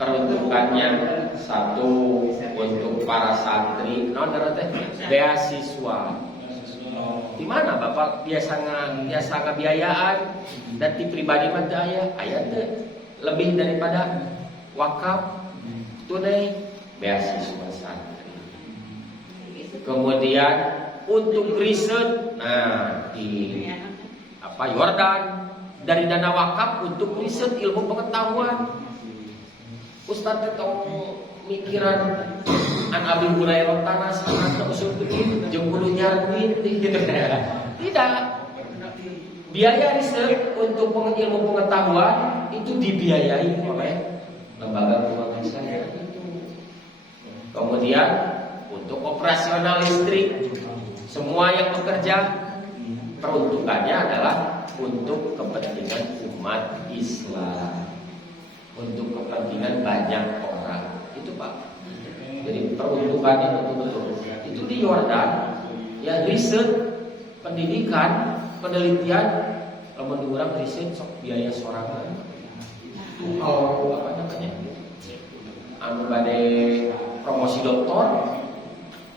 peruntukannya satu untuk para santri, non teh beasiswa. Di mana Bapak biasa ngabiayaan dan di pribadi mah aya teh lebih daripada wakaf tunai beasiswa santri. Kemudian untuk riset, nah di Yordan dari dana wakaf untuk riset ilmu pengetahuan. Ustaz teh mikiran an Abi Hurairah tanah sangat usul fikih jeung kudu nyar duit gitu. Tidak. Biaya riset untuk ilmu pengetahuan itu dibiayai oleh lembaga keuangan syariah itu. Kemudian untuk operasional listrik semua yang bekerja peruntukannya adalah untuk kepentingan umat Islam, untuk kepentingan banyak orang. Itu Pak. Jadi peruntukannya betul-betul. Itu di Yordan, ya riset, pendidikan, penelitian, kalau diurang riset sok biaya sorangan. Oh, apa namanya? Anu bade promosi doktor,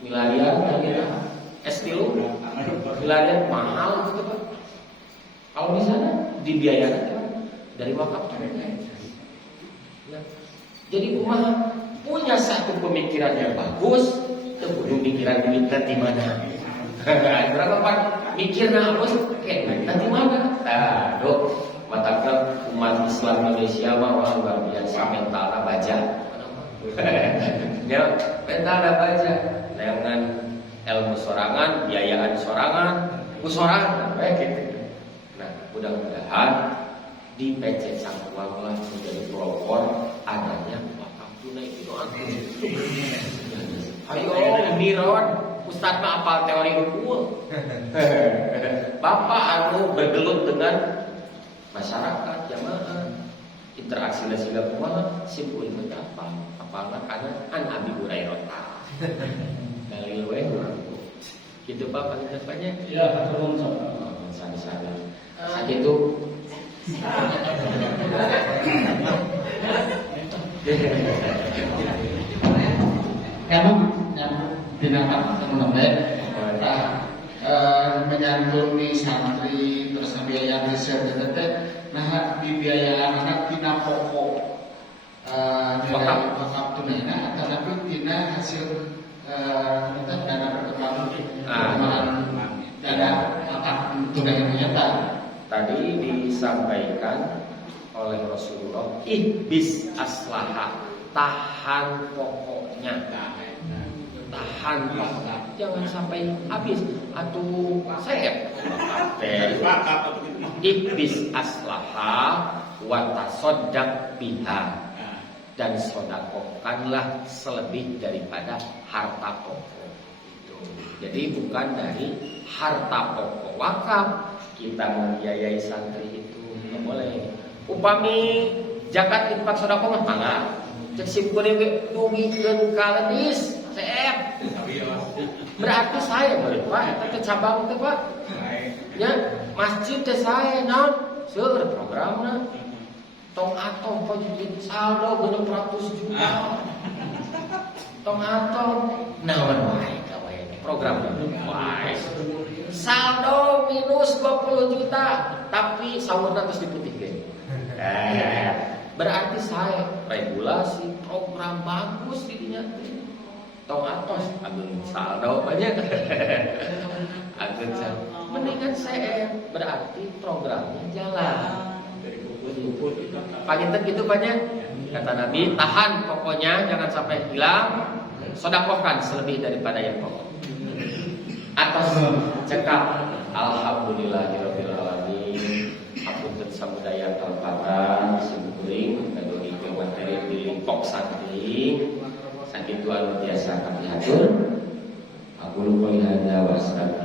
milarian gitu. S3 milarian mahal gitu Pak. Kalau di sana dibiayakan dari wakaf ya. Jadi umat punya satu pemikiran yang bagus, kudu mikiran duit nanti mana. Berapa Pak mikirna harus kayak nanti mana? Tah, dok, matakan umat Islam Indonesia mah luar biasa mentalna baja. Ya, mentalna baja. Dengan ilmu sorangan, biayaan sorangan, usorangan, kayak gitu. Nah, mudah-mudahan di PC Cangkuang lah menjadi pelopor adanya wakaf tunai itu antum. Ayo Miron, Ustaz mah apal teori hukum. Bapak anu bergelut dengan masyarakat jamaah, interaksi dan segala kumaha, simpul itu apa? Apalna kana an Abi Hurairah. Dalil we gitu Pak penjelasannya. Ya, betul. Sana-sana. Sakitu Emang yang tindakan teman-teman menyantuni santri terus biaya riset teh nah dibiayaan anak tina pokok wakaf tunai tapi tina hasil dana perkembangan dana wakaf tunai nyata. Tadi disampaikan oleh Rasulullah, ihbis aslaha, tahan pokoknya, tahan pokok, jangan sampai habis. Atau saya ihbis aslaha wa tasoddaq biha, dan sodakokanlah selebih daripada harta pokok itu. Jadi bukan dari harta pokok wakaf kita membiayai santri itu nggak boleh. Upami zakat infak sedekah mah mangga. Cek simkuring ge dugikeun ka lenis seet. Berarti saya beureut Pak eta teh cabang teh Pak. Ya, masjid teh saya naon seueur programna. Tong atom Pak jadi saldo 600 juta. Tong atom naon wae ka wae programnya. Wah, saldo minus 20 juta, tapi sahurna terus diputihkeun. Berarti saya regulasi program bagus di dinya teh. Tong atos ageun saldo banyak. Ageun saldo. Mendingan CR berarti programnya jalan. Panginten gitu banyak. Kata Nabi, tahan pokoknya jangan sampai hilang. Sedekahkan selebih daripada yang pokok. Atas cekap alhamdulillahirabbil alamin. Hapunten samudaya kalpatan simkuring kadogi ke materi di lingkok saking sakitu anu tiasa kami hatur. Aku lupa hada wasana